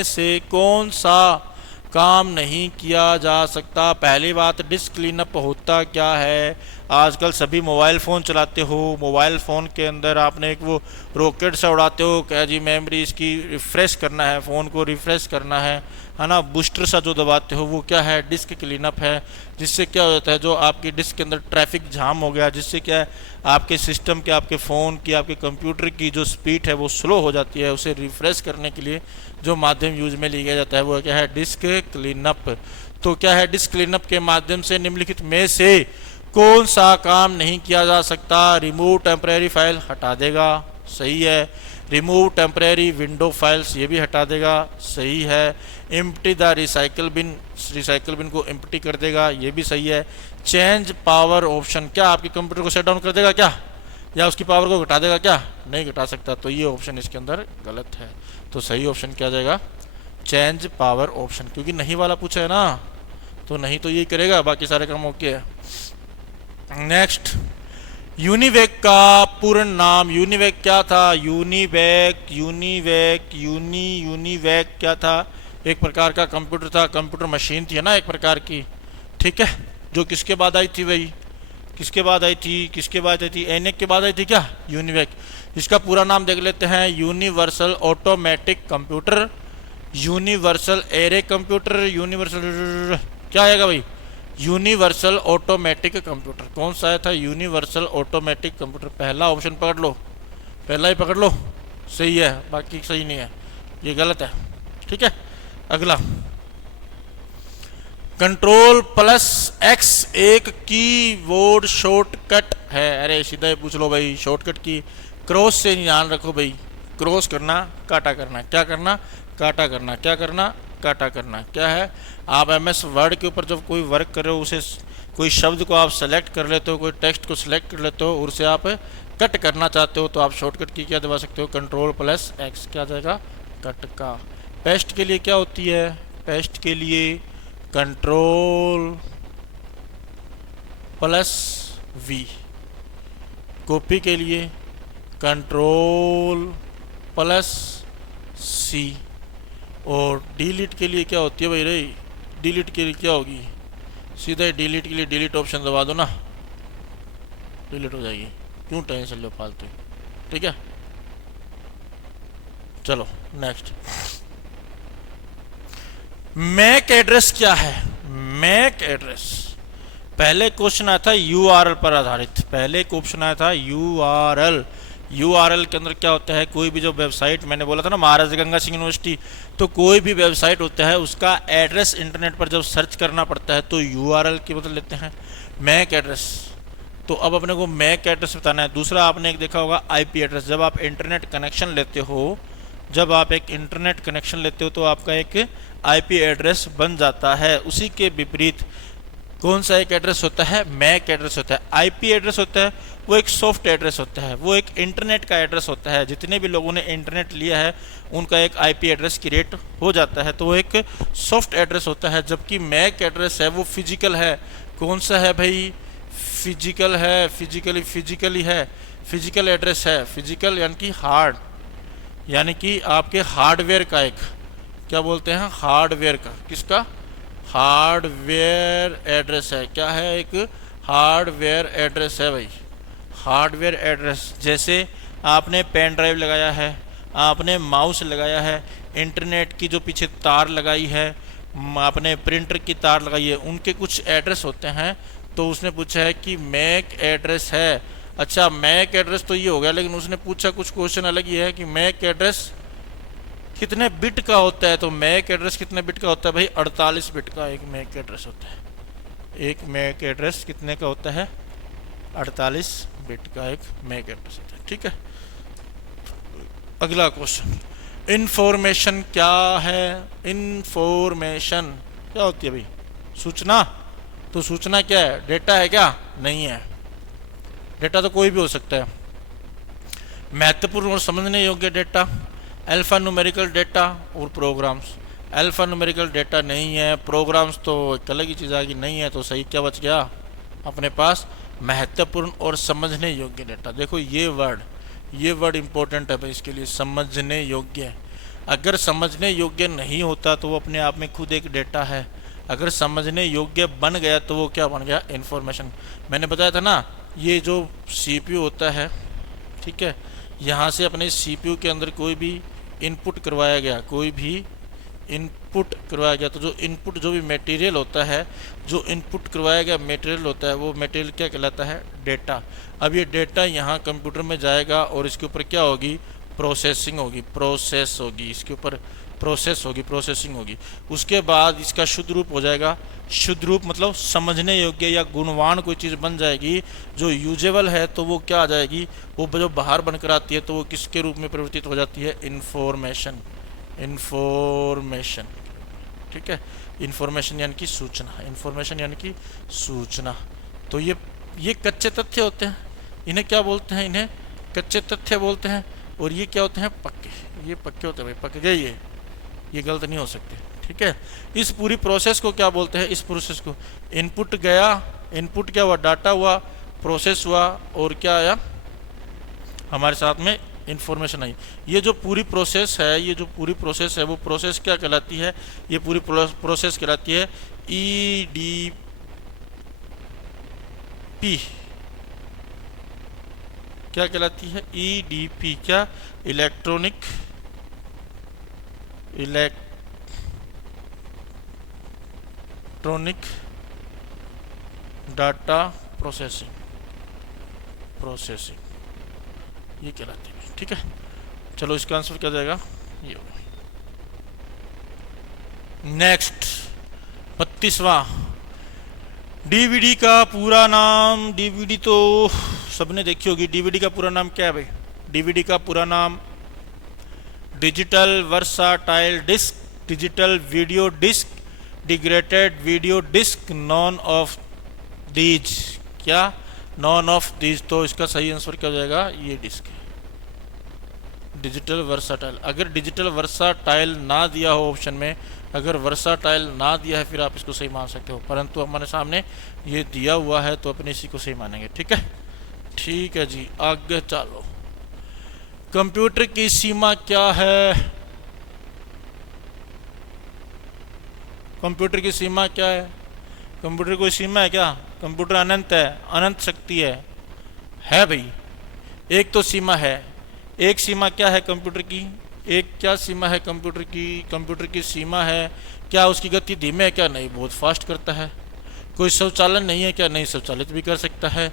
से कौन सा काम नहीं किया जा सकता। पहली बात, डिस्क क्लीनअप होता क्या है। आजकल सभी मोबाइल फ़ोन चलाते हो, मोबाइल फ़ोन के अंदर आपने एक वो रॉकेट सा उड़ाते हो, क्या जी मेमोरी इसकी रिफ़्रेश करना है, फ़ोन को रिफ़्रेश करना है ना। बूस्टर सा जो दबाते हो वो क्या है, डिस्क क्लीनअप है। जिससे क्या हो जाता है, जो आपकी डिस्क के अंदर ट्रैफिक जाम हो गया, जिससे क्या है आपके सिस्टम के, आपके फ़ोन की, आपके कंप्यूटर की जो स्पीड है वो स्लो हो जाती है। उसे रिफ़्रेश करने के लिए जो माध्यम यूज में लिया जाता है वो क्या है, डिस्क क्लीनअप। तो क्या है, डिस्क क्लीनअप के माध्यम से निम्नलिखित में से कौन सा काम नहीं किया जा सकता। रिमूव टेम्परेरी फाइल हटा देगा, सही है। रिमूव टेम्परेरी विंडो फाइल्स, ये भी हटा देगा, सही है। एम्प्टी द रिसाइकल बिन को एम्प्टी कर देगा, ये भी सही है। चेंज पावर ऑप्शन, क्या आपके कंप्यूटर को शट डाउन कर देगा क्या, या उसकी पावर को घटा देगा क्या, नहीं घटा सकता। तो ये ऑप्शन इसके अंदर गलत है। तो सही ऑप्शन क्या जाएगा, चेंज पावर ऑप्शन, क्योंकि नहीं वाला पूछा है ना, तो नहीं तो ये करेगा, बाकी सारे काम ओके है। नेक्स्ट, यूनिवेक का पूर्ण नाम। यूनिवेक क्या था, यूनिवेक क्या था, एक प्रकार का कंप्यूटर था, कंप्यूटर मशीन थी ना एक प्रकार की, ठीक है, जो किसके बाद आई थी भाई, किसके बाद आई थी, किसके बाद आई थी, एनएक के बाद आई थी क्या, यूनिवेक। इसका पूरा नाम देख लेते हैं, universal automatic computer, universal array computer, universal क्या आएगा भाई, यूनिवर्सल ऑटोमेटिक कंप्यूटर। कौन सा आया था, यूनिवर्सल ऑटोमेटिक कंप्यूटर। पहला ऑप्शन पकड़ लो, पहला ही पकड़ लो, सही है, बाकी सही नहीं है, ये गलत है। ठीक है, अगला कंट्रोल प्लस एक्स एक कीबोर्ड शॉर्टकट है। अरे सीधा ही पूछ लो भाई, शॉर्टकट की क्रॉस से ध्यान रखो भाई, क्रॉस करना काटा करना, क्या करना काटा करना, क्या करना काटा करना, क्या है। आप एमएस वर्ड के ऊपर जब कोई वर्क कर रहे हो, उसे कोई शब्द को आप सेलेक्ट कर लेते हो, कोई टेक्स्ट को सिलेक्ट कर लेते हो और उसे आप कट करना चाहते हो, तो आप शॉर्टकट की क्या दबा सकते हो, कंट्रोल प्लस एक्स, क्या जाएगा, कट का। पेस्ट के लिए क्या होती है, पेस्ट के लिए कंट्रोल प्लस वी, कॉपी के लिए कंट्रोल प्लस सी, और डिलीट के लिए क्या होती है भाई रे, डिलीट के लिए क्या होगी, सीधा ही डिलीट के लिए डिलीट ऑप्शन दबा दो ना, डिलीट हो जाएगी, क्यों टेंशन लो फालतू। ठीक है, चलो नेक्स्ट। मैक एड्रेस क्या है, मैक एड्रेस, पहले क्वेश्चन आया था यूआरएल पर आधारित, पहले क्वेश्चन आया था यूआरएल। यूआरएल के अंदर क्या होता है, कोई भी जो वेबसाइट, मैंने बोला था ना महाराजा गंगा सिंह यूनिवर्सिटी, तो कोई भी वेबसाइट होता है उसका एड्रेस इंटरनेट पर जब सर्च करना पड़ता है तो यूआरएल की मतलब लेते हैं, मैक एड्रेस। तो अब अपने को मैक एड्रेस बताना है। दूसरा आपने एक देखा होगा आईपी एड्रेस, जब आप इंटरनेट कनेक्शन लेते हो, जब आप एक इंटरनेट कनेक्शन लेते हो तो आपका एक आईपी एड्रेस बन जाता है। उसी के विपरीत कौन सा एक एड्रेस होता है, मैक एड्रेस होता है। आईपी एड्रेस होता है वो एक सॉफ्ट एड्रेस होता है, वो एक इंटरनेट का एड्रेस होता है। जितने भी लोगों ने इंटरनेट लिया है उनका एक आईपी एड्रेस क्रिएट हो जाता है, तो वो एक सॉफ्ट एड्रेस होता है। जबकि मैक एड्रेस है वो फिजिकल है। कौन सा है भाई, फिजिकल है, फिजिकली है, फिजिकल एड्रेस है, फिजिकल यानी कि हार्ड, यानी कि आपके हार्डवेयर का एक, क्या बोलते हैं, हार्डवेयर का, किसका, हार्डवेयर एड्रेस है। क्या है, एक हार्डवेयर एड्रेस है भाई, हार्डवेयर एड्रेस। जैसे आपने पेन ड्राइव लगाया है, आपने माउस लगाया है, इंटरनेट की जो पीछे तार लगाई है, आपने प्रिंटर की तार लगाई है, उनके कुछ एड्रेस होते हैं। तो उसने पूछा है कि मैक एड्रेस है। अच्छा, मैक एड्रेस तो ये हो गया, लेकिन उसने पूछा कुछ क्वेश्चन अलग ही है कि मैक एड्रेस कितने बिट का होता है। तो मैक एड्रेस कितने बिट का होता है भाई, 48 बिट का एक मैक एड्रेस होता है। एक मैक एड्रेस कितने का होता है, 48 बिट का एक मैक एड्रेस होता है। ठीक है, अगला क्वेश्चन, इंफॉर्मेशन क्या है, इंफॉर्मेशन क्या होती है भाई, सूचना। तो सूचना क्या है, डेटा है क्या, नहीं है, डेटा तो कोई भी हो सकता है। महत्वपूर्ण और समझने योग्य डेटा, अल्फा न्यूमेरिकल डेटा और प्रोग्राम्स। अल्फा न्यूमेरिकल डेटा नहीं है, प्रोग्राम्स तो एक अलग ही चीज़ आ गई, नहीं है, तो सही क्या बच गया अपने पास, महत्वपूर्ण और समझने योग्य डेटा। देखो ये वर्ड इंपॉर्टेंट है भाई इसके लिए, समझने योग्य। अगर समझने योग्य नहीं होता तो वो अपने आप में खुद एक डेटा है, अगर समझने योग्य बन गया तो वो क्या बन गया, इंफॉर्मेशन। मैंने बताया था ना, ये जो सीपीयू होता है, ठीक है, यहाँ से अपने सीपीयू के अंदर कोई भी इनपुट करवाया गया, कोई भी इनपुट करवाया गया, तो जो इनपुट, जो भी मटेरियल होता है, जो इनपुट करवाया गया मटेरियल होता है, वो मटेरियल क्या कहलाता है, डेटा। अब ये डेटा यहाँ कंप्यूटर में जाएगा और इसके ऊपर क्या होगी, प्रोसेसिंग होगी, प्रोसेस होगी, इसके ऊपर प्रोसेस होगी, प्रोसेसिंग होगी। उसके बाद इसका शुद्ध रूप हो जाएगा, शुद्ध रूप मतलब समझने योग्य या गुणवान कोई चीज़ बन जाएगी जो यूजेबल है, तो वो क्या आ जाएगी, वो जो बाहर बनकर आती है तो वो किसके रूप में परिवर्तित हो जाती है, इंफॉर्मेशन। इंफॉर्मेशन, ठीक है, इंफॉर्मेशन यानी कि सूचना, इंफॉर्मेशन यानी कि सूचना। तो ये कच्चे तथ्य होते हैं, इन्हें क्या बोलते हैं, इन्हें कच्चे तथ्य बोलते हैं। और ये क्या होते हैं, पक्के, ये पक्के होते हैं भाई, पक गए ये गलत नहीं हो सकते। ठीक है, इस पूरी प्रोसेस को क्या बोलते हैं, इस प्रोसेस को इनपुट गया, इनपुट क्या हुआ, डाटा हुआ, प्रोसेस हुआ, और क्या आया हमारे साथ में, इंफॉर्मेशन आई। ये जो पूरी प्रोसेस है, ये जो पूरी प्रोसेस है, वो प्रोसेस क्या कहलाती है, ये पूरी प्रोसेस कहलाती है EDP, क्या कहलाती है? ईडीपी क्या? इलेक्ट्रॉनिक डाटा प्रोसेसिंग ये कहलाती है। ठीक है, चलो इसका आंसर क्या जाएगा? ये होगा। नेक्स्ट 32वां, डीवीडी का पूरा नाम। डीवीडी तो सबने देखी होगी। डीवीडी का पूरा नाम क्या है भाई? डीवीडी का पूरा नाम digital versatile disc, digital video disc, degraded video disc, none of these. क्या? None of these. तो इसका सही आंसर क्या हो जाएगा? ये डिस्क है, डिजिटल वर्साटाइल। अगर डिजिटल वर्साटाइल ना दिया हो ऑप्शन में, अगर वर्साटाइल ना दिया है फिर आप इसको सही मान सकते हो, परंतु हमारे सामने ये दिया हुआ है तो अपने इसी को सही मानेंगे। ठीक है, ठीक है जी, आगे चलो। कंप्यूटर की सीमा क्या है? कंप्यूटर की सीमा क्या है? कंप्यूटर कोई सीमा है क्या? कंप्यूटर अनंत है, अनंत शक्ति है भाई। एक तो सीमा है। एक सीमा क्या है कंप्यूटर की? एक क्या सीमा है कंप्यूटर की? कंप्यूटर की सीमा है क्या उसकी गति धीमे है क्या? नहीं, बहुत फास्ट करता है। कोई स्वचालन नहीं है क्या? नहीं, स्वचालित भी कर सकता है।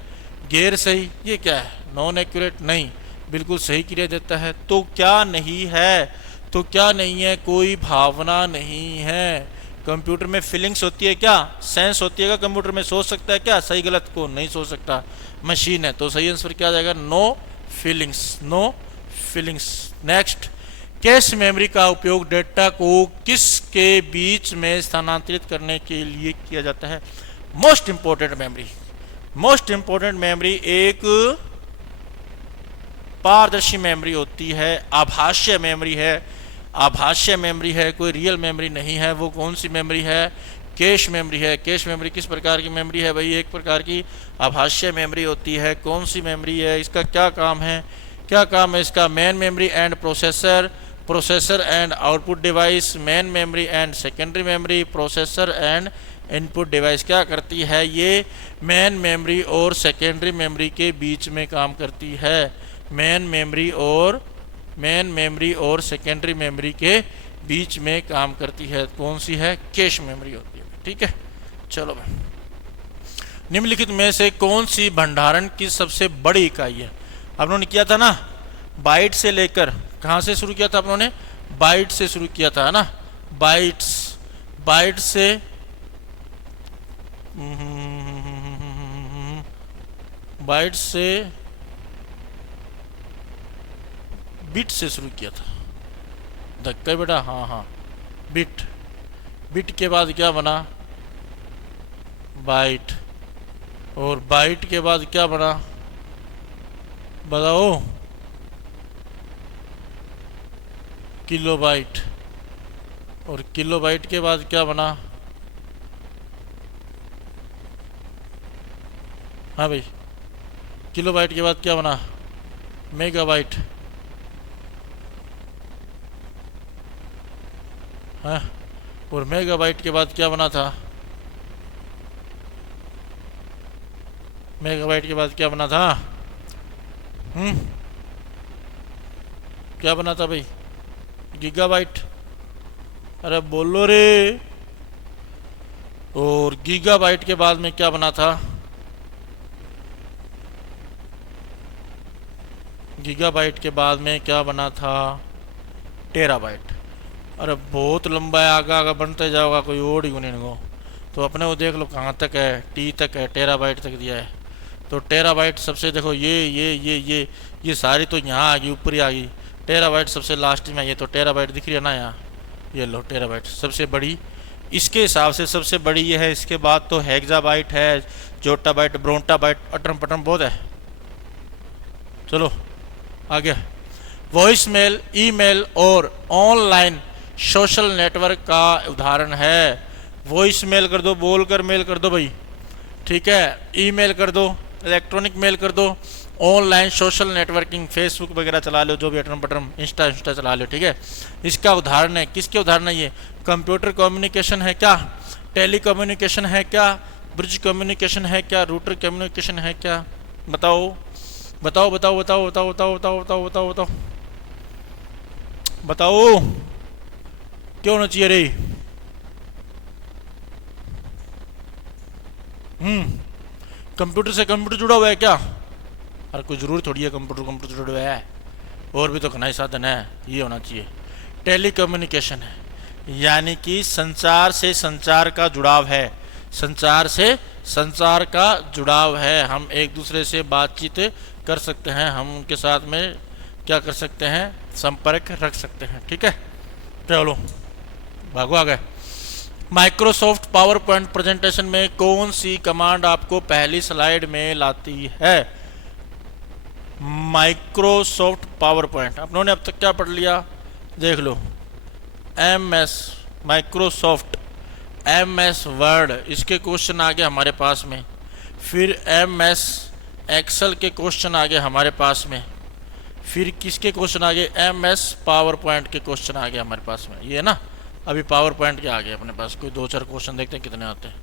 गैर सही, ये क्या है? नॉन एक्यूरेट, नहीं, बिल्कुल सही क्रिया देता है। तो क्या नहीं है? तो क्या नहीं है? कोई भावना नहीं है। कंप्यूटर में फीलिंग्स होती है क्या? सेंस होती है क्या? कंप्यूटर में सोच सकता है क्या? सही गलत को नहीं सोच सकता, मशीन है। तो सही आंसर क्या आ जाएगा? No feelings, no feelings. Next, cache memory का उपयोग डेटा को किसके बीच में स्थानांतरित करने के लिए किया जाता है? Most important memory. Most important memory एक पारदर्शी मेमोरी होती है, आभाष्य मेमोरी है। आभाष्य मेमोरी है, कोई रियल मेमोरी नहीं है। वो कौन सी मेमोरी है? कैश मेमोरी है। कैश मेमोरी किस प्रकार की मेमोरी है भाई? एक प्रकार की आभाष्य मेमोरी होती है। कौन सी मेमोरी है? इसका क्या काम है? क्या काम है इसका? Main memory and processor, processor and output device, main memory and secondary memory, processor and input device. क्या करती है ये? मेन मेमोरी और सेकेंडरी मेमोरी के बीच में काम करती है। मेन मेमोरी और सेकेंडरी मेमोरी के बीच में काम करती है। कौन सी है? कैश मेमोरी होती है। ठीक है, चलो भाई। निम्नलिखित में से कौन सी भंडारण की सबसे बड़ी इकाई है? आप लोगों ने किया था ना, बाइट से लेकर, कहाँ से शुरू किया था आप लोगों ने? बाइट से शुरू किया था, है ना? बाइट्स, बाइट से बाइट से बिट से शुरू किया था। धक्का बेटा, हाँ हाँ, बिट। बिट के बाद क्या बना? बाइट। और बाइट के बाद क्या बना? बताओ। किलोबाइट। और किलोबाइट के बाद क्या बना? हाँ भाई, किलोबाइट के बाद क्या बना? मेगाबाइट। हाँ, और मेगाबाइट के बाद क्या बना था? मेगाबाइट के बाद क्या बना था? क्या बना था भाई? गीगाबाइट। अरे बोलो रे। और गीगाबाइट के बाद में क्या बना था? गीगाबाइट के बाद में क्या बना था? टेराबाइट। अरे बहुत लंबा है, आगा आगा बनते जाओगा, कोई और ही गुने को। तो अपने वो देख लो कहाँ तक है, टी तक है, टेराबाइट तक दिया है। तो टेराबाइट सबसे, देखो ये सारी तो यहाँ आ गई, ऊपर ही आ गई। टेराबाइट सबसे लास्ट में, ये तो टेराबाइट दिख रही है ना यहाँ, ये लो टेराबाइट सबसे बड़ी। इसके हिसाब से सबसे बड़ी ये है। इसके बाद तो हेक्साबाइट है, जोटाबाइट, ब्रोंटाबाइट, अटरम पटरम बहुत है। चलो आगे। वॉइस मेल, ईमेल और ऑनलाइन सोशल नेटवर्क का उदाहरण है। वॉइस मेल कर दो, बोल कर मेल कर दो भाई, ठीक है। ईमेल कर दो, इलेक्ट्रॉनिक मेल कर दो। ऑनलाइन सोशल नेटवर्किंग, फेसबुक वगैरह चला लो, जो भी अटरम पटरम, इंस्टा चला लो, ठीक है। इसका उदाहरण है, किसके उदाहरण है ये? कंप्यूटर कम्युनिकेशन है क्या? टेली कम्युनिकेशन है क्या? ब्रिज कम्युनिकेशन है क्या? रूटर कम्युनिकेशन है क्या? बताओ। बताओ बताओ बताओ बताओ बताओ बताओ बताओ बताओ बताओ बताओ, क्यों होना चाहिए रे? कंप्यूटर से कंप्यूटर जुड़ा हुआ है क्या? अरे कोई जरूरी थोड़ी है कंप्यूटर कंप्यूटर जुड़ा हुआ है, और भी तो घना ही साधन है, ये होना चाहिए। टेलीकम्युनिकेशन है, यानी कि संचार से संचार का जुड़ाव है, संचार से संचार का जुड़ाव है। हम एक दूसरे से बातचीत कर सकते हैं, हम उनके साथ में क्या कर सकते हैं, संपर्क रख सकते हैं। ठीक है, चलो भागो आगे। माइक्रोसॉफ्ट पावर पॉइंट प्रेजेंटेशन में कौन सी कमांड आपको पहली स्लाइड में लाती है? माइक्रोसॉफ्ट पावर पॉइंट अपनों अब तक क्या पढ़ लिया, देख लो। M S Microsoft, M S Word, इसके क्वेश्चन आ गए हमारे पास में। फिर एम एस एक्सेल के क्वेश्चन आ गए हमारे पास में। फिर किसके क्वेश्चन आ गए, एम एस पावर पॉइंट के क्वेश्चन आ गए हमारे पास में, ये ना। अभी पावर पॉइंट के आ गए अपने पास, कोई 2-4 क्वेश्चन देखते हैं कितने आते हैं।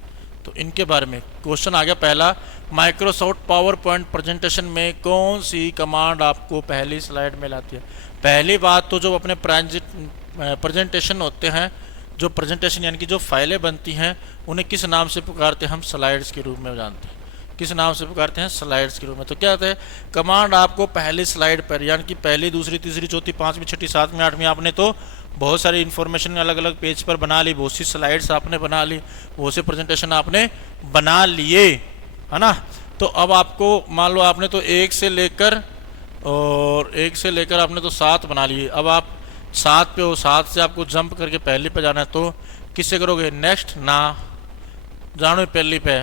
तो इनके बारे में क्वेश्चन आ गया पहला, माइक्रोसॉफ्ट पावर पॉइंट प्रेजेंटेशन में कौन सी कमांड आपको पहली स्लाइड में लाती है? पहली बात तो जो अपने प्रेजेंटेशन होते हैं, जो प्रेजेंटेशन यानी कि जो फाइलें बनती हैं, उन्हें किस नाम से पुकारते हैं हम? स्लाइड्स के रूप में जानते हैं। किस नाम से पुकारते हैं? स्लाइड्स के रूप में। तो क्या होता है, कमांड आपको पहली स्लाइड पर, यानी कि पहली, दूसरी, तीसरी, चौथी, पाँचवीं, छठी, सातवीं, आठवीं, आपने तो बहुत सारी इन्फॉर्मेशन अलग अलग पेज पर बना ली, बहुत सी स्लाइड्स आपने बना ली, बहुत से प्रेजेंटेशन आपने बना लिए, है ना। तो अब आपको मान लो आपने तो एक से लेकर आपने तो 7 बना लिए। अब आप 7 पे हो, 7 से आपको जंप करके पहली पे जाना है, तो किससे करोगे? नेक्स्ट ना जानो पहली पे,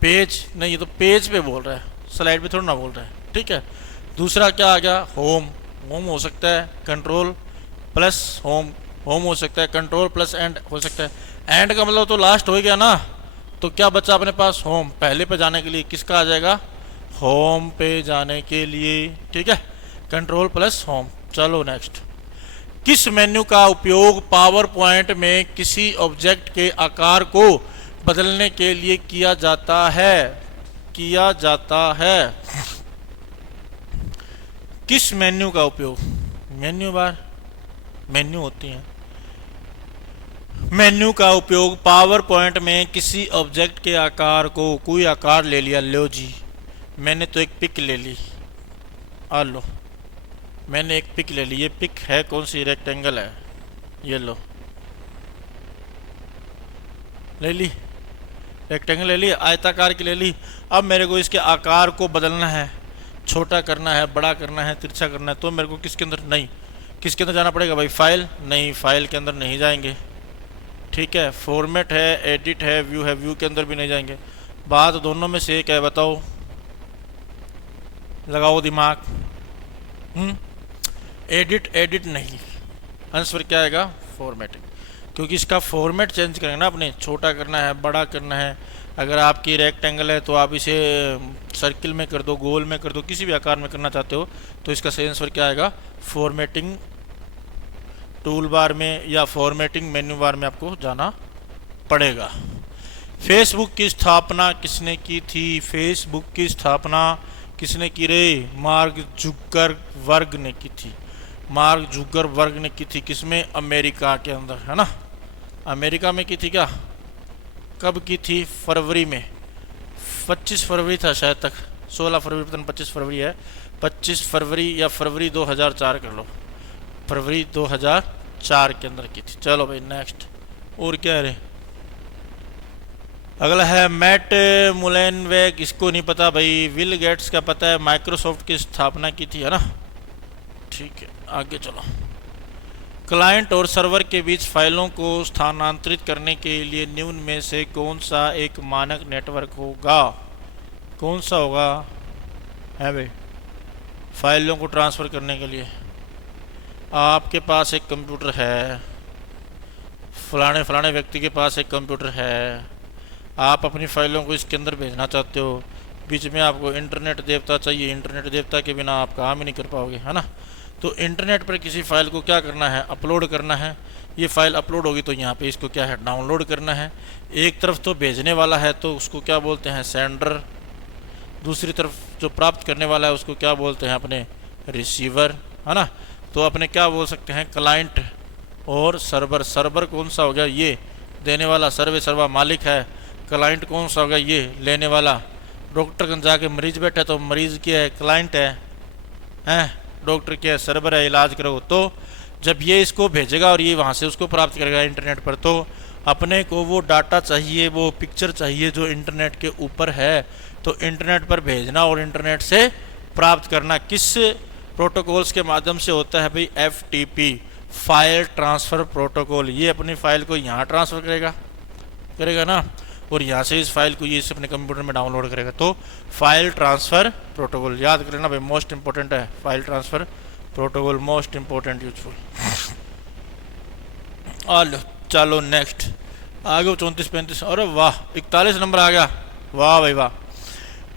पेज नहीं, ये तो पेज पे बोल रहा है, स्लाइड पे थोड़ा ना बोल रहा है। ठीक है, दूसरा क्या आ गया? होम। होम हो सकता है कंट्रोल प्लस होम, होम हो सकता है कंट्रोल प्लस एंड हो सकता है। एंड का मतलब तो लास्ट हो गया ना, तो क्या बचा अपने पास? होम। पहले पे जाने के लिए किसका आ जाएगा? होम पे जाने के लिए। ठीक है, कंट्रोल प्लस होम। चलो नेक्स्ट। किस मेन्यू का उपयोग पावर पॉइंट में किसी ऑब्जेक्ट के आकार को बदलने के लिए किया जाता है? किया जाता है। किस मेन्यू का उपयोग? मेन्यू बार मेन्यू होती हैं। मेन्यू का उपयोग पावर पॉइंट में किसी ऑब्जेक्ट के आकार को, कोई आकार ले लिया, लो जी मैंने तो एक पिक ले ली, आ लो मैंने एक पिक ले ली। ये पिक है कौन सी? रेक्टेंगल है, ये लो ले ली, रेक्टेंगल ले ली, आयताकार की ले ली। अब मेरे को इसके आकार को बदलना है, छोटा करना है, बड़ा करना है, तिरछा करना है, तो मेरे को किसके अंदर? नहीं, किसके अंदर जाना पड़ेगा भाई? फाइल। नहीं, फाइल के अंदर नहीं जाएंगे। ठीक है, फॉर्मेट है, एडिट है, व्यू है, व्यू के अंदर भी नहीं जाएंगे। बात दोनों में से एक है, बताओ, लगाओ दिमाग। एडिट नहीं, आंसर क्या आएगा? फॉर्मेटिंग, क्योंकि इसका फॉर्मेट चेंज करेंगे ना अपने, छोटा करना है, बड़ा करना है। अगर आपकी रेक्टेंगल है तो आप इसे सर्किल में कर दो, गोल में कर दो, किसी भी आकार में करना चाहते हो, तो इसका सही आंसर क्या आएगा? फॉर्मेटिंग टूल बार में या फॉर्मेटिंग मेन्यू बार में आपको जाना पड़ेगा। फेसबुक की स्थापना किसने की थी? फेसबुक की स्थापना किसने की रे? मार्क जुकरबर्ग ने की थी। मार्क जुकरबर्ग ने की थी। किसमें? अमेरिका के अंदर, है ना। अमेरिका में की थी क्या? कब की थी? फरवरी में, 25 फरवरी था शायद तक, 16 फरवरी पता नहीं 25 फरवरी है, 25 फरवरी या फरवरी 2004 कर लो, फरवरी 2004 के अंदर की थी। चलो भाई नेक्स्ट, और क्या है? अगला है मैट मुलेनवेग, इसको नहीं पता भाई। विल गेट्स का पता है, माइक्रोसॉफ्ट की स्थापना की थी, है ना। ठीक है, आगे चलो। क्लाइंट और सर्वर के बीच फाइलों को स्थानांतरित करने के लिए निम्न में से कौन सा एक मानक नेटवर्क होगा? कौन सा होगा है भाई? फाइलों को ट्रांसफ़र करने के लिए आपके पास एक कंप्यूटर है, फलाने व्यक्ति के पास एक कंप्यूटर है, आप अपनी फाइलों को इसके अंदर भेजना चाहते हो, बीच में आपको इंटरनेट देवता चाहिए, इंटरनेट देवता के बिना आप काम ही नहीं कर पाओगे, है ना। तो इंटरनेट पर किसी फाइल को क्या करना है? अपलोड करना है। ये फाइल अपलोड होगी तो यहाँ पे इसको क्या है? डाउनलोड करना है। एक तरफ तो भेजने वाला है तो उसको क्या बोलते हैं? सेंडर। दूसरी तरफ जो प्राप्त करने वाला है उसको क्या बोलते हैं अपने, रिसीवर, है ना। तो अपने क्या बोल सकते हैं, क्लाइंट और सर्वर। सर्वर कौन सा हो गया, ये देने वाला, सर्वे सर्वा मालिक है। क्लाइंट कौन सा होगा, ये लेने वाला। डॉक्टर कन जाके मरीज बैठा तो मरीज क्या है, क्लाइंट है, हैं। डॉक्टर क्या है, सर्वर है, इलाज करो। तो जब ये इसको भेजेगा और ये वहाँ से उसको प्राप्त करेगा इंटरनेट पर, तो अपने को वो डाटा चाहिए, वो पिक्चर चाहिए जो इंटरनेट के ऊपर है। तो इंटरनेट पर भेजना और इंटरनेट से प्राप्त करना किस प्रोटोकॉल्स के माध्यम से होता है भाई, FTP, फाइल ट्रांसफ़र प्रोटोकॉल। ये अपनी फाइल को यहाँ ट्रांसफ़र करेगा ना, और यहाँ से इस फाइल को ये इस अपने कंप्यूटर में डाउनलोड करेगा। तो फाइल ट्रांसफ़र प्रोटोकॉल याद कर लेना भाई, मोस्ट इंपॉर्टेंट है file transfer protocol, most important useful. और चलो नेक्स्ट आगे 34 35, अरे वाह 41 नंबर आ गया, वाह भाई वाह।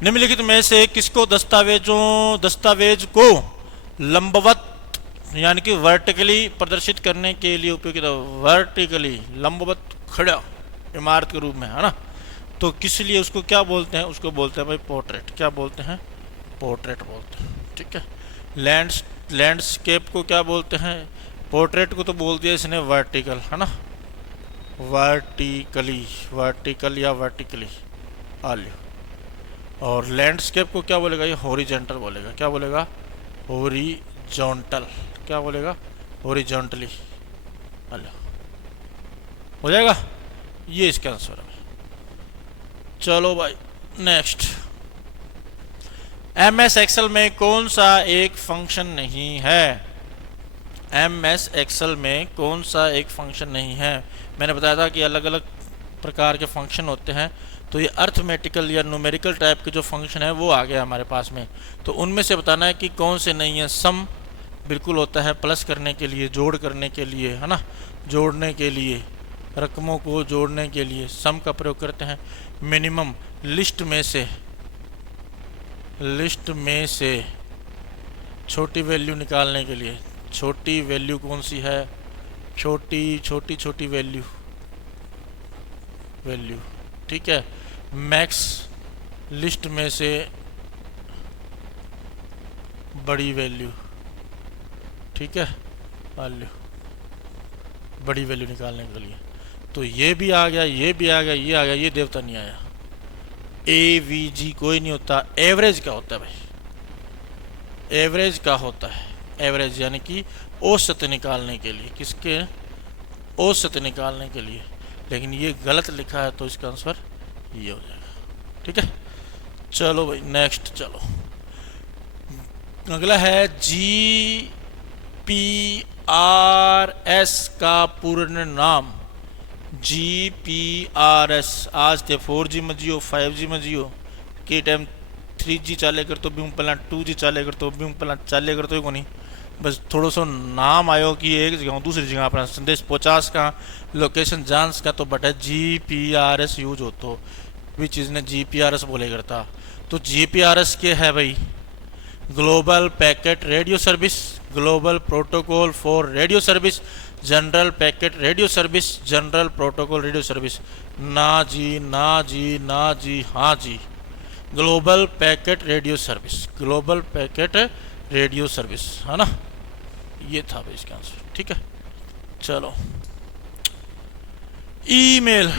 निम्नलिखित में से किसको दस्तावेज को लंबवत यानी कि वर्टिकली प्रदर्शित करने के लिए उपयोग किया, वर्टिकली लंबवत खड़ा इमारत के रूप में, है ना। तो किस लिए उसको क्या बोलते हैं, उसको बोलते हैं भाई पोर्ट्रेट। क्या बोलते हैं, पोर्ट्रेट बोलते हैं, ठीक है। लैंडस्केप को क्या बोलते हैं, पोर्ट्रेट को तो बोल दिया इसने वर्टिकल, है ना, वर्टिकली, वर्टिकल या वर्टिकली आलियो। और लैंडस्केप को क्या बोलेगा, ये हॉरिजेंटल बोलेगा। क्या बोलेगा, हॉरिजॉन्टल। क्या बोलेगा, हॉरिजॉन्टली आलियो, हो जाएगा। ये इसका आंसर है। चलो भाई नेक्स्ट, MS एक्सेल में कौन सा एक फंक्शन नहीं है, MS एक्सेल में कौन सा एक फंक्शन नहीं है। मैंने बताया था कि अलग अलग प्रकार के फंक्शन होते हैं। तो ये अर्थमेटिकल या न्यूमेरिकल टाइप के जो फंक्शन है वो आ गया हमारे पास में। तो उनमें से बताना है कि कौन से नहीं है। सम बिल्कुल होता है प्लस करने के लिए, जोड़ करने के लिए, है ना, जोड़ने के लिए, रकमों को जोड़ने के लिए सम का प्रयोग करते हैं। मिनिमम लिस्ट में से छोटी वैल्यू निकालने के लिए, छोटी वैल्यू कौन सी है, छोटी वैल्यू, ठीक है। मैक्स लिस्ट में से बड़ी वैल्यू, ठीक है, वैल्यू बड़ी वैल्यू निकालने के लिए। तो ये भी आ गया, ये भी आ गया, ये आ गया, ये देवता नहीं आया। AVG कोई नहीं होता, एवरेज का होता है भाई, एवरेज का होता है। एवरेज यानी कि औसत निकालने के लिए, किसके, औसत निकालने के लिए। लेकिन ये गलत लिखा है तो इसका आंसर ये हो जाएगा, ठीक है। चलो भाई नेक्स्ट, चलो अगला है GPRS का पूर्ण नाम। GPRS आज थे 4G में जियो, 5G में जियो, के टाइम 3G चाले कर तो भी पहला 2G चाले कर तो भी पहला चाले कर तो को नहीं, बस थोड़ा सा नाम आयो कि एक जगह दूसरी जगह अपना संदेश पहुँचास का, लोकेशन जांच का, तो बटा GPRS यूज हो तो भी चीज़ ने GPRS बोले करता। तो GPRS के है भाई, global packet radio service, global protocol for radio service, general packet radio service, general protocol radio service. ना जी, ना जी, ना जी, हाँ जी, global packet radio service, global packet radio service, है ना। ये था भाई इसका आंसर, ठीक है। चलो ईमेल,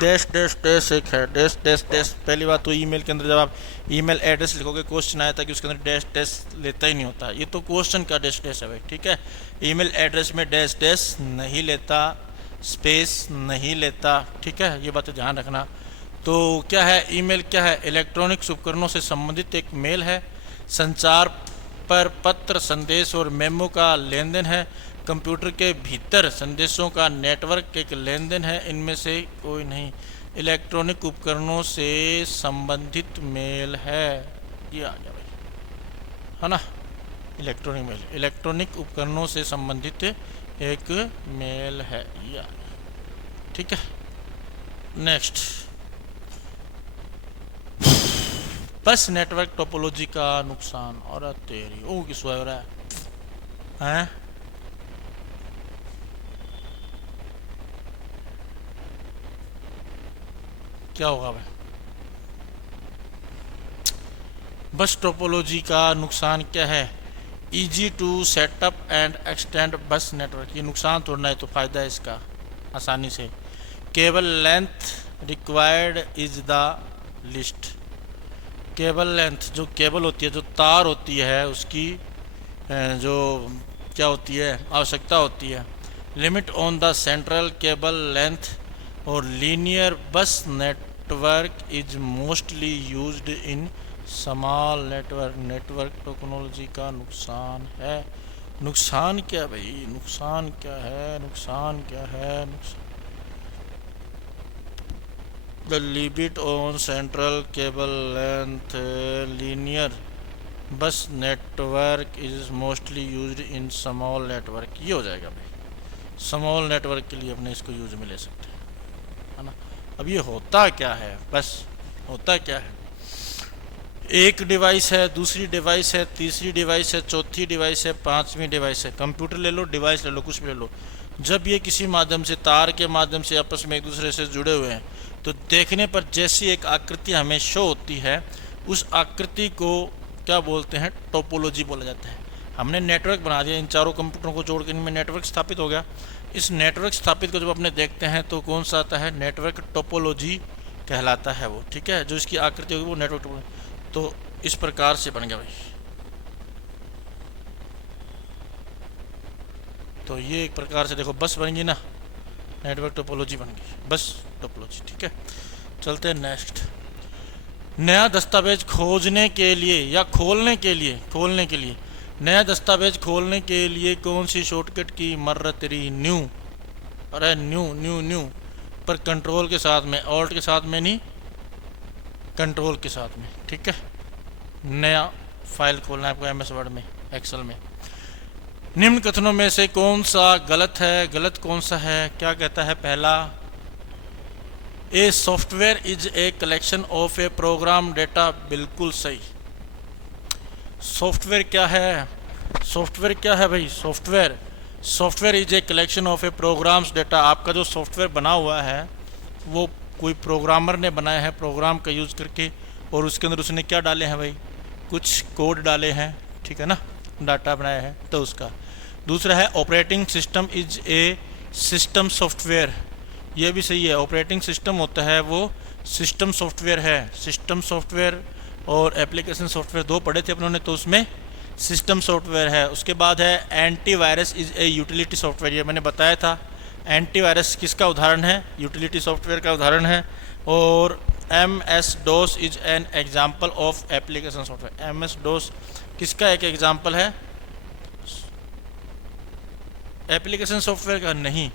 डैश डैश डैश एक है, डैश डैश डैश। पहली बात तो ईमेल के अंदर जब आप ईमेल एड्रेस लिखोगे, क्वेश्चन आया था कि उसके अंदर डैश डैश लेता ही नहीं होता। ये तो क्वेश्चन का डैश डैश है भाई, ठीक है। ईमेल एड्रेस में डैश डैश नहीं लेता, स्पेस नहीं लेता, ठीक है। ये बातें ध्यान रखना। तो क्या है ईमेल, क्या है, इलेक्ट्रॉनिक्स उपकरणों से संबंधित एक मेल है। संचार पर पत्र, संदेश और मेमो का लेन देन है। कंप्यूटर के भीतर संदेशों का नेटवर्क एक लेन देन है। इनमें से कोई नहीं। इलेक्ट्रॉनिक उपकरणों से संबंधित मेल है, ये आ गया भाई, है ना। इलेक्ट्रॉनिक मेल, इलेक्ट्रॉनिक उपकरणों से संबंधित एक मेल है, ये आ गया, ठीक है। नेक्स्ट, बस नेटवर्क टोपोलॉजी का नुकसान, और तेरी ओ किस हो रहा है, क्या होगा भाई, बस टोपोलॉजी का नुकसान क्या है? Easy to setup and extend bus network. ये नुकसान थोड़ा है, तो फ़ायदा है इसका, आसानी से। Cable length required is the list. Cable length, जो केबल होती है, जो तार होती है, उसकी जो क्या होती है, आवश्यकता होती है। Limit on the central cable length और linear bus network is mostly used in small network. Network technology का नुकसान है। नुकसान क्या भाई, नुकसान क्या है, नुकसान क्या है? The limit on central cable length linear bus network is mostly used in small network. ये हो जाएगा भाई, स्मॉल नेटवर्क के लिए अपने इसको यूज में ले सकते हैं, है ना। अब ये होता क्या है, बस होता क्या है? एक डिवाइस है, दूसरी डिवाइस है, तीसरी डिवाइस है, चौथी डिवाइस है, पांचवी डिवाइस है। कंप्यूटर ले लो, डिवाइस ले लो, कुछ भी ले लो। जब ये किसी माध्यम से, तार के माध्यम से आपस में एक दूसरे से जुड़े हुए हैं, तो देखने पर जैसी एक आकृति हमें शो होती है, उस आकृति को क्या बोलते हैं? टोपोलॉजी बोला जाता है। हमने नेटवर्क बना दिया, इन चारों कंप्यूटरों को जोड़ के इनमें नेटवर्क स्थापित हो गया। इस नेटवर्क स्थापित को जब अपने देखते हैं तो कौन सा आता है? नेटवर्क टोपोलॉजी कहलाता है वो, ठीक है। जो इसकी आकृति होगी वो नेटवर्क टोपोलॉजी। तो इस प्रकार से बन गया भाई। तो ये एक प्रकार से देखो बस बन गई ना, नेटवर्क टोपोलॉजी बन गई, बस टोपोलॉजी, ठीक है। चलते हैं नेक्स्ट। नया दस्तावेज खोजने के लिए या खोलने के लिए नया दस्तावेज खोलने के लिए कौन सी शॉर्टकट की मर्रत री? न्यू। अरे न्यू पर कंट्रोल के साथ में, ऑल्ट के साथ में नहीं, कंट्रोल के साथ में, ठीक है। नया फाइल खोलना है आपको एमएस वर्ड में, एक्सेल में। निम्न कथनों में से कौन सा गलत है? गलत कौन सा है? क्या कहता है? पहला, a software is a collection of a program data. बिल्कुल सही। सॉफ्टवेयर क्या है? सॉफ्टवेयर क्या है भाई? Software is a collection of a programs data. आपका जो सॉफ्टवेयर बना हुआ है वो कोई प्रोग्रामर ने बनाया है, प्रोग्राम का यूज़ करके, और उसके अंदर उसने क्या डाले हैं भाई? कुछ कोड डाले हैं, ठीक है ना, डाटा बनाया है, तो उसका। दूसरा है, operating system is a system software. ये भी सही है। ऑपरेटिंग सिस्टम होता है वो सिस्टम सॉफ्टवेयर है। सिस्टम सॉफ्टवेयर और एप्लीकेशन सॉफ्टवेयर दो पढ़े थे अपनों ने, तो उसमें सिस्टम सॉफ्टवेयर है। उसके बाद है, antivirus is a utility software. ये मैंने बताया था, एंटीवायरस किसका उदाहरण है? यूटिलिटी सॉफ्टवेयर का उदाहरण है। और MS DOS is an example of application software. MS DOS किसका एक एग्जाम्पल है? एप्लीकेशन सॉफ्टवेयर का नहीं,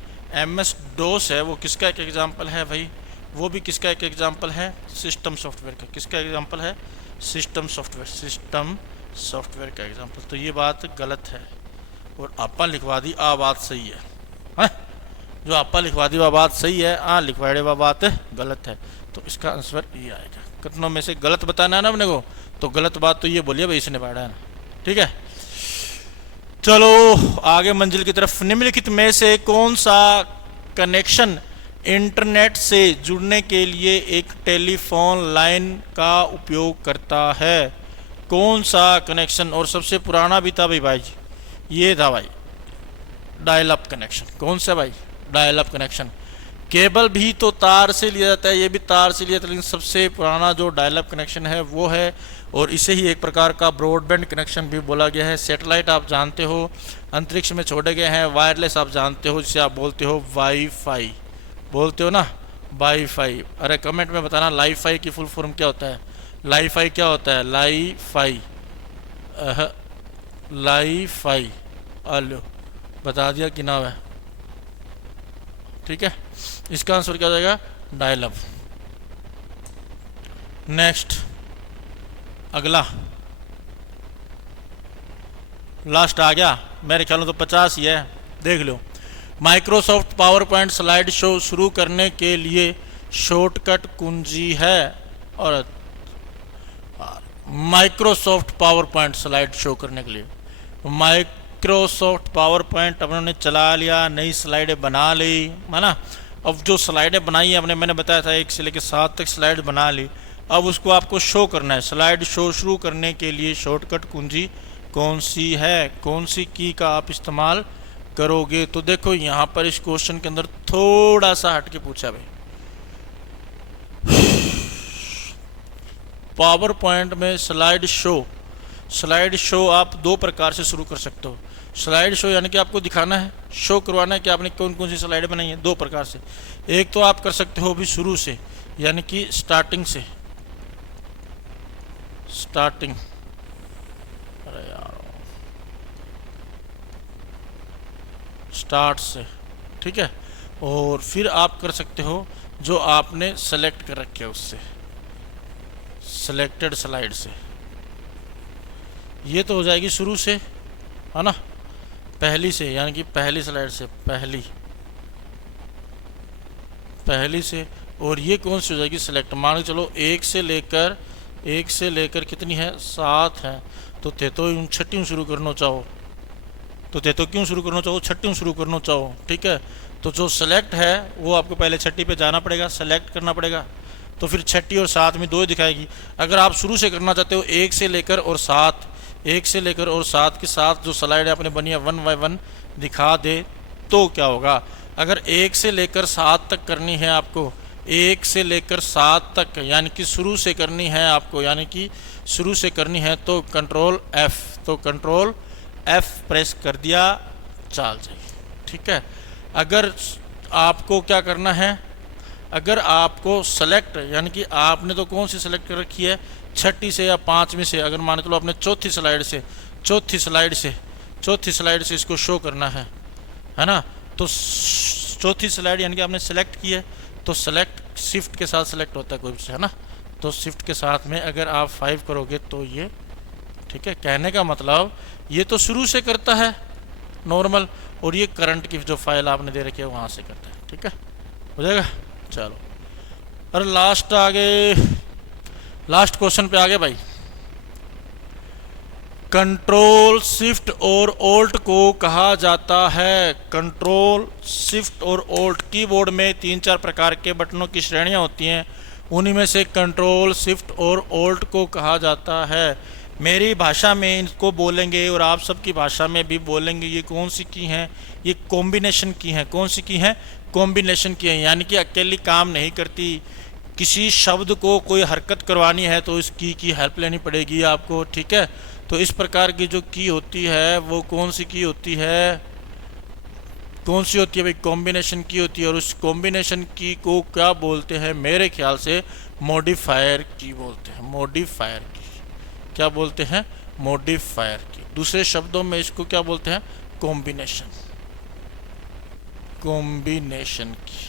MS DOS है वो किसका एक एग्जाम्पल है भाई? वो भी किसका एक एग्जाम्पल है? सिस्टम सॉफ्टवेयर का। किसका एग्जाम्पल है? सिस्टम सॉफ्टवेयर का एग्जाम्पल। तो ये बात गलत है, और आपा लिखवा दी आ बात सही है, हाँ? जो आपा लिखवा दी वह बात सही है, आ लिखवाड़े वह बात गलत है। तो इसका आंसर ये आएगा। कथनों में से गलत बताना है ना अपने को, तो गलत बात तो ये बोलिए भाई इसने पढ़ा है ना, ठीक है। चलो आगे मंजिल की तरफ। निम्नलिखित में से कौन सा कनेक्शन इंटरनेट से जुड़ने के लिए एक टेलीफोन लाइन का उपयोग करता है? कौन सा कनेक्शन? और सबसे पुराना भी था भाई, ये था भाई डायल अप कनेक्शन। कौन सा भाई? Dial up connection. केबल भी तो तार से लिया जाता है, ये भी तार से लिया जाता है, लेकिन सबसे पुराना जो डायल अप कनेक्शन है वो है, और इसे ही एक प्रकार का ब्रॉडबैंड कनेक्शन भी बोला गया है। सैटेलाइट आप जानते हो अंतरिक्ष में छोड़े गए हैं। वायरलेस आप जानते हो, जिसे आप बोलते हो वाईफाई, बोलते हो ना वाईफाई। अरे कमेंट में बताना लाईफाई की फुल फॉर्म क्या होता है? लाईफाई क्या होता है? लाईफाई, लाईफाई आलो बता दिया कि नाम है, ठीक है। इसका आंसर क्या हो जाएगा? Dial up. नेक्स्ट, अगला लास्ट आ गया मेरे ख्याल में, तो 50 ही है, देख लो। Microsoft PowerPoint slide show शुरू करने के लिए शॉर्टकट कुंजी है, और Microsoft PowerPoint slide show करने के लिए माइक्रोसॉफ्ट पावर पॉइंट अपने ने चला लिया, नई स्लाइडें बना ली, है ना। अब जो स्लाइडें बनाई है अपने, मैंने बताया था 1 से लेकर 7 तक स्लाइड बना ली। अब उसको आपको शो करना है। स्लाइड शो शुरू करने के लिए शॉर्टकट कुंजी कौन सी है, कौन सी की का आप इस्तेमाल करोगे? तो देखो यहाँ पर इस क्वेश्चन के अंदर थोड़ा सा हट के पूछा भाई। पावर पॉइंट में स्लाइड शो आप दो प्रकार से शुरू कर सकते हो। स्लाइड शो यानी कि आपको दिखाना है, शो करवाना है कि आपने कौन कौन सी स्लाइड बनाई है, दो प्रकार से। एक तो आप कर सकते हो भी शुरू से, यानी कि स्टार्टिंग से, अरे यार स्टार्ट से, ठीक है। और फिर आप कर सकते हो जो आपने सेलेक्ट कर रखे है उससे, सेलेक्टेड स्लाइड से। ये तो हो जाएगी शुरू से, है ना, पहली से, यानी कि पहली स्लाइड से, पहली से। और ये कौन सी हो जाएगी? सेलेक्ट। मान के चलो एक से लेकर कितनी है? 7 है। तो छठी शुरू करना चाहो तो क्यों शुरू करना चाहो? छठी शुरू करना चाहो, ठीक है। तो जो सेलेक्ट है वो आपको पहले छठी पे जाना पड़ेगा, सेलेक्ट करना पड़ेगा, तो फिर छठी और 7 में 2 दिखाएगी। अगर आप शुरू से करना चाहते हो 1 से लेकर और 7 के साथ जो स्लाइड आपने बनी है 1 बाय 1 दिखा दे तो क्या होगा? अगर 1 से लेकर 7 तक करनी है आपको, 1 से लेकर 7 तक यानी कि शुरू से करनी है आपको, यानी कि शुरू से करनी है तो कंट्रोल F प्रेस कर दिया, चल जाएगी, ठीक है। अगर आपको क्या करना है, अगर आपको सेलेक्ट, यानी कि आपने तो कौन सी सेलेक्ट कर रखी है? छठी से या 5वीं से। अगर मान लो आपने चौथी स्लाइड से इसको शो करना है ना, तो चौथी स्लाइड यानी कि आपने सेलेक्ट की है, तो सेलेक्ट शिफ्ट के साथ सेलेक्ट होता है कोई भी, है ना। तो शिफ्ट के साथ में अगर आप 5 करोगे तो ये, ठीक है। कहने का मतलब ये तो शुरू से करता है नॉर्मल, और ये करंट की जो फाइल आपने दे रखी है वहाँ से करता है, ठीक है। हो जाएगा, चलो। अरे लास्ट क्वेश्चन पे आ गए भाई। कंट्रोल शिफ्ट और ऑल्ट को कहा जाता है, कंट्रोल शिफ्ट और ऑल्ट। कीबोर्ड में 3-4 प्रकार के बटनों की श्रेणियां होती हैं, उन्हीं में से कंट्रोल शिफ्ट और ऑल्ट को कहा जाता है। मेरी भाषा में इनको बोलेंगे और आप सबकी भाषा में भी बोलेंगे। ये कौन सी की हैं? ये कॉम्बिनेशन की हैं। कौन सी की हैं? कॉम्बिनेशन की हैं, यानी कि अकेली काम नहीं करती। किसी शब्द को कोई हरकत करवानी है तो इस की हेल्प लेनी पड़ेगी आपको, ठीक है। तो इस प्रकार की जो की होती है वो कौन सी की होती है? कौन सी होती है भाई? कॉम्बिनेशन की होती है। और उस कॉम्बिनेशन की को क्या बोलते हैं? मेरे ख्याल से मॉडिफायर की बोलते हैं। मॉडिफायर की क्या बोलते हैं? मॉडिफायर की। दूसरे शब्दों में इसको क्या बोलते हैं? कॉम्बिनेशन की।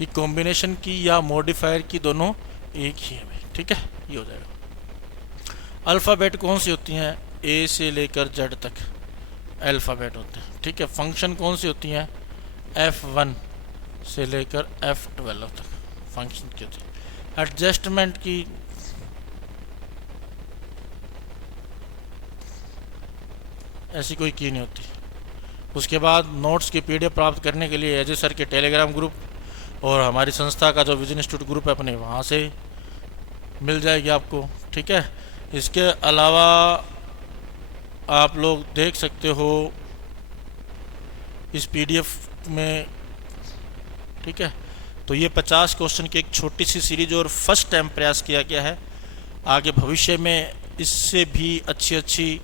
ये कॉम्बिनेशन की या मॉडिफायर की दोनों एक ही है भाई, ठीक है। ये हो जाएगा। अल्फ़ाबेट कौन सी होती हैं? ए से लेकर जेड तक अल्फ़ाबेट होते हैं, ठीक है। फंक्शन कौन सी होती हैं? F1 से लेकर F12 तक फंक्शन की होती है। एडजस्टमेंट की ऐसी कोई की नहीं होती। उसके बाद नोट्स की PDF प्राप्त करने के लिए अजय सर के टेलीग्राम ग्रुप और हमारी संस्था का जो विजन इंस्टीट्यूट ग्रुप है अपने, वहाँ से मिल जाएगी आपको, ठीक है। इसके अलावा आप लोग देख सकते हो इस PDF में, ठीक है। तो ये 50 क्वेश्चन की एक छोटी सी सीरीज और फर्स्ट टाइम प्रयास किया गया है। आगे भविष्य में इससे भी अच्छी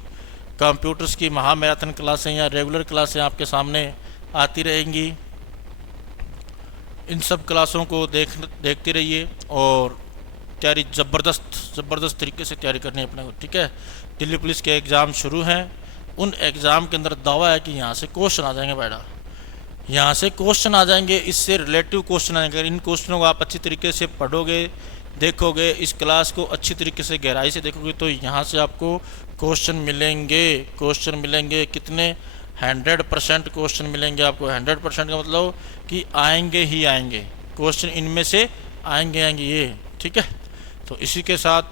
कंप्यूटर्स की महामैराथन क्लासें या रेगुलर क्लासें आपके सामने आती रहेंगी। इन सब क्लासों को देखते रहिए और तैयारी ज़बरदस्त तरीके से तैयारी करनी है अपने को, ठीक है। दिल्ली पुलिस के एग्ज़ाम शुरू हैं। उन एग्ज़ाम के अंदर दावा है कि यहाँ से क्वेश्चन आ जाएंगे बेटा, यहाँ से क्वेश्चन आ जाएंगे, इससे रिलेटिव क्वेश्चन आएंगे। इन क्वेश्चनों को आप अच्छी तरीके से पढ़ोगे, देखोगे, इस क्लास को अच्छी तरीके से गहराई से देखोगे तो यहाँ से आपको क्वेश्चन मिलेंगे। कितने? 100% क्वेश्चन मिलेंगे आपको। 100% का मतलब कि आएंगे ही आएंगे क्वेश्चन, इनमें से आएंगे ये, ठीक है। तो इसी के साथ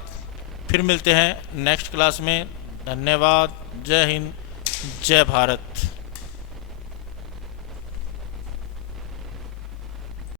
फिर मिलते हैं नेक्स्ट क्लास में। धन्यवाद। जय हिंद, जय भारत।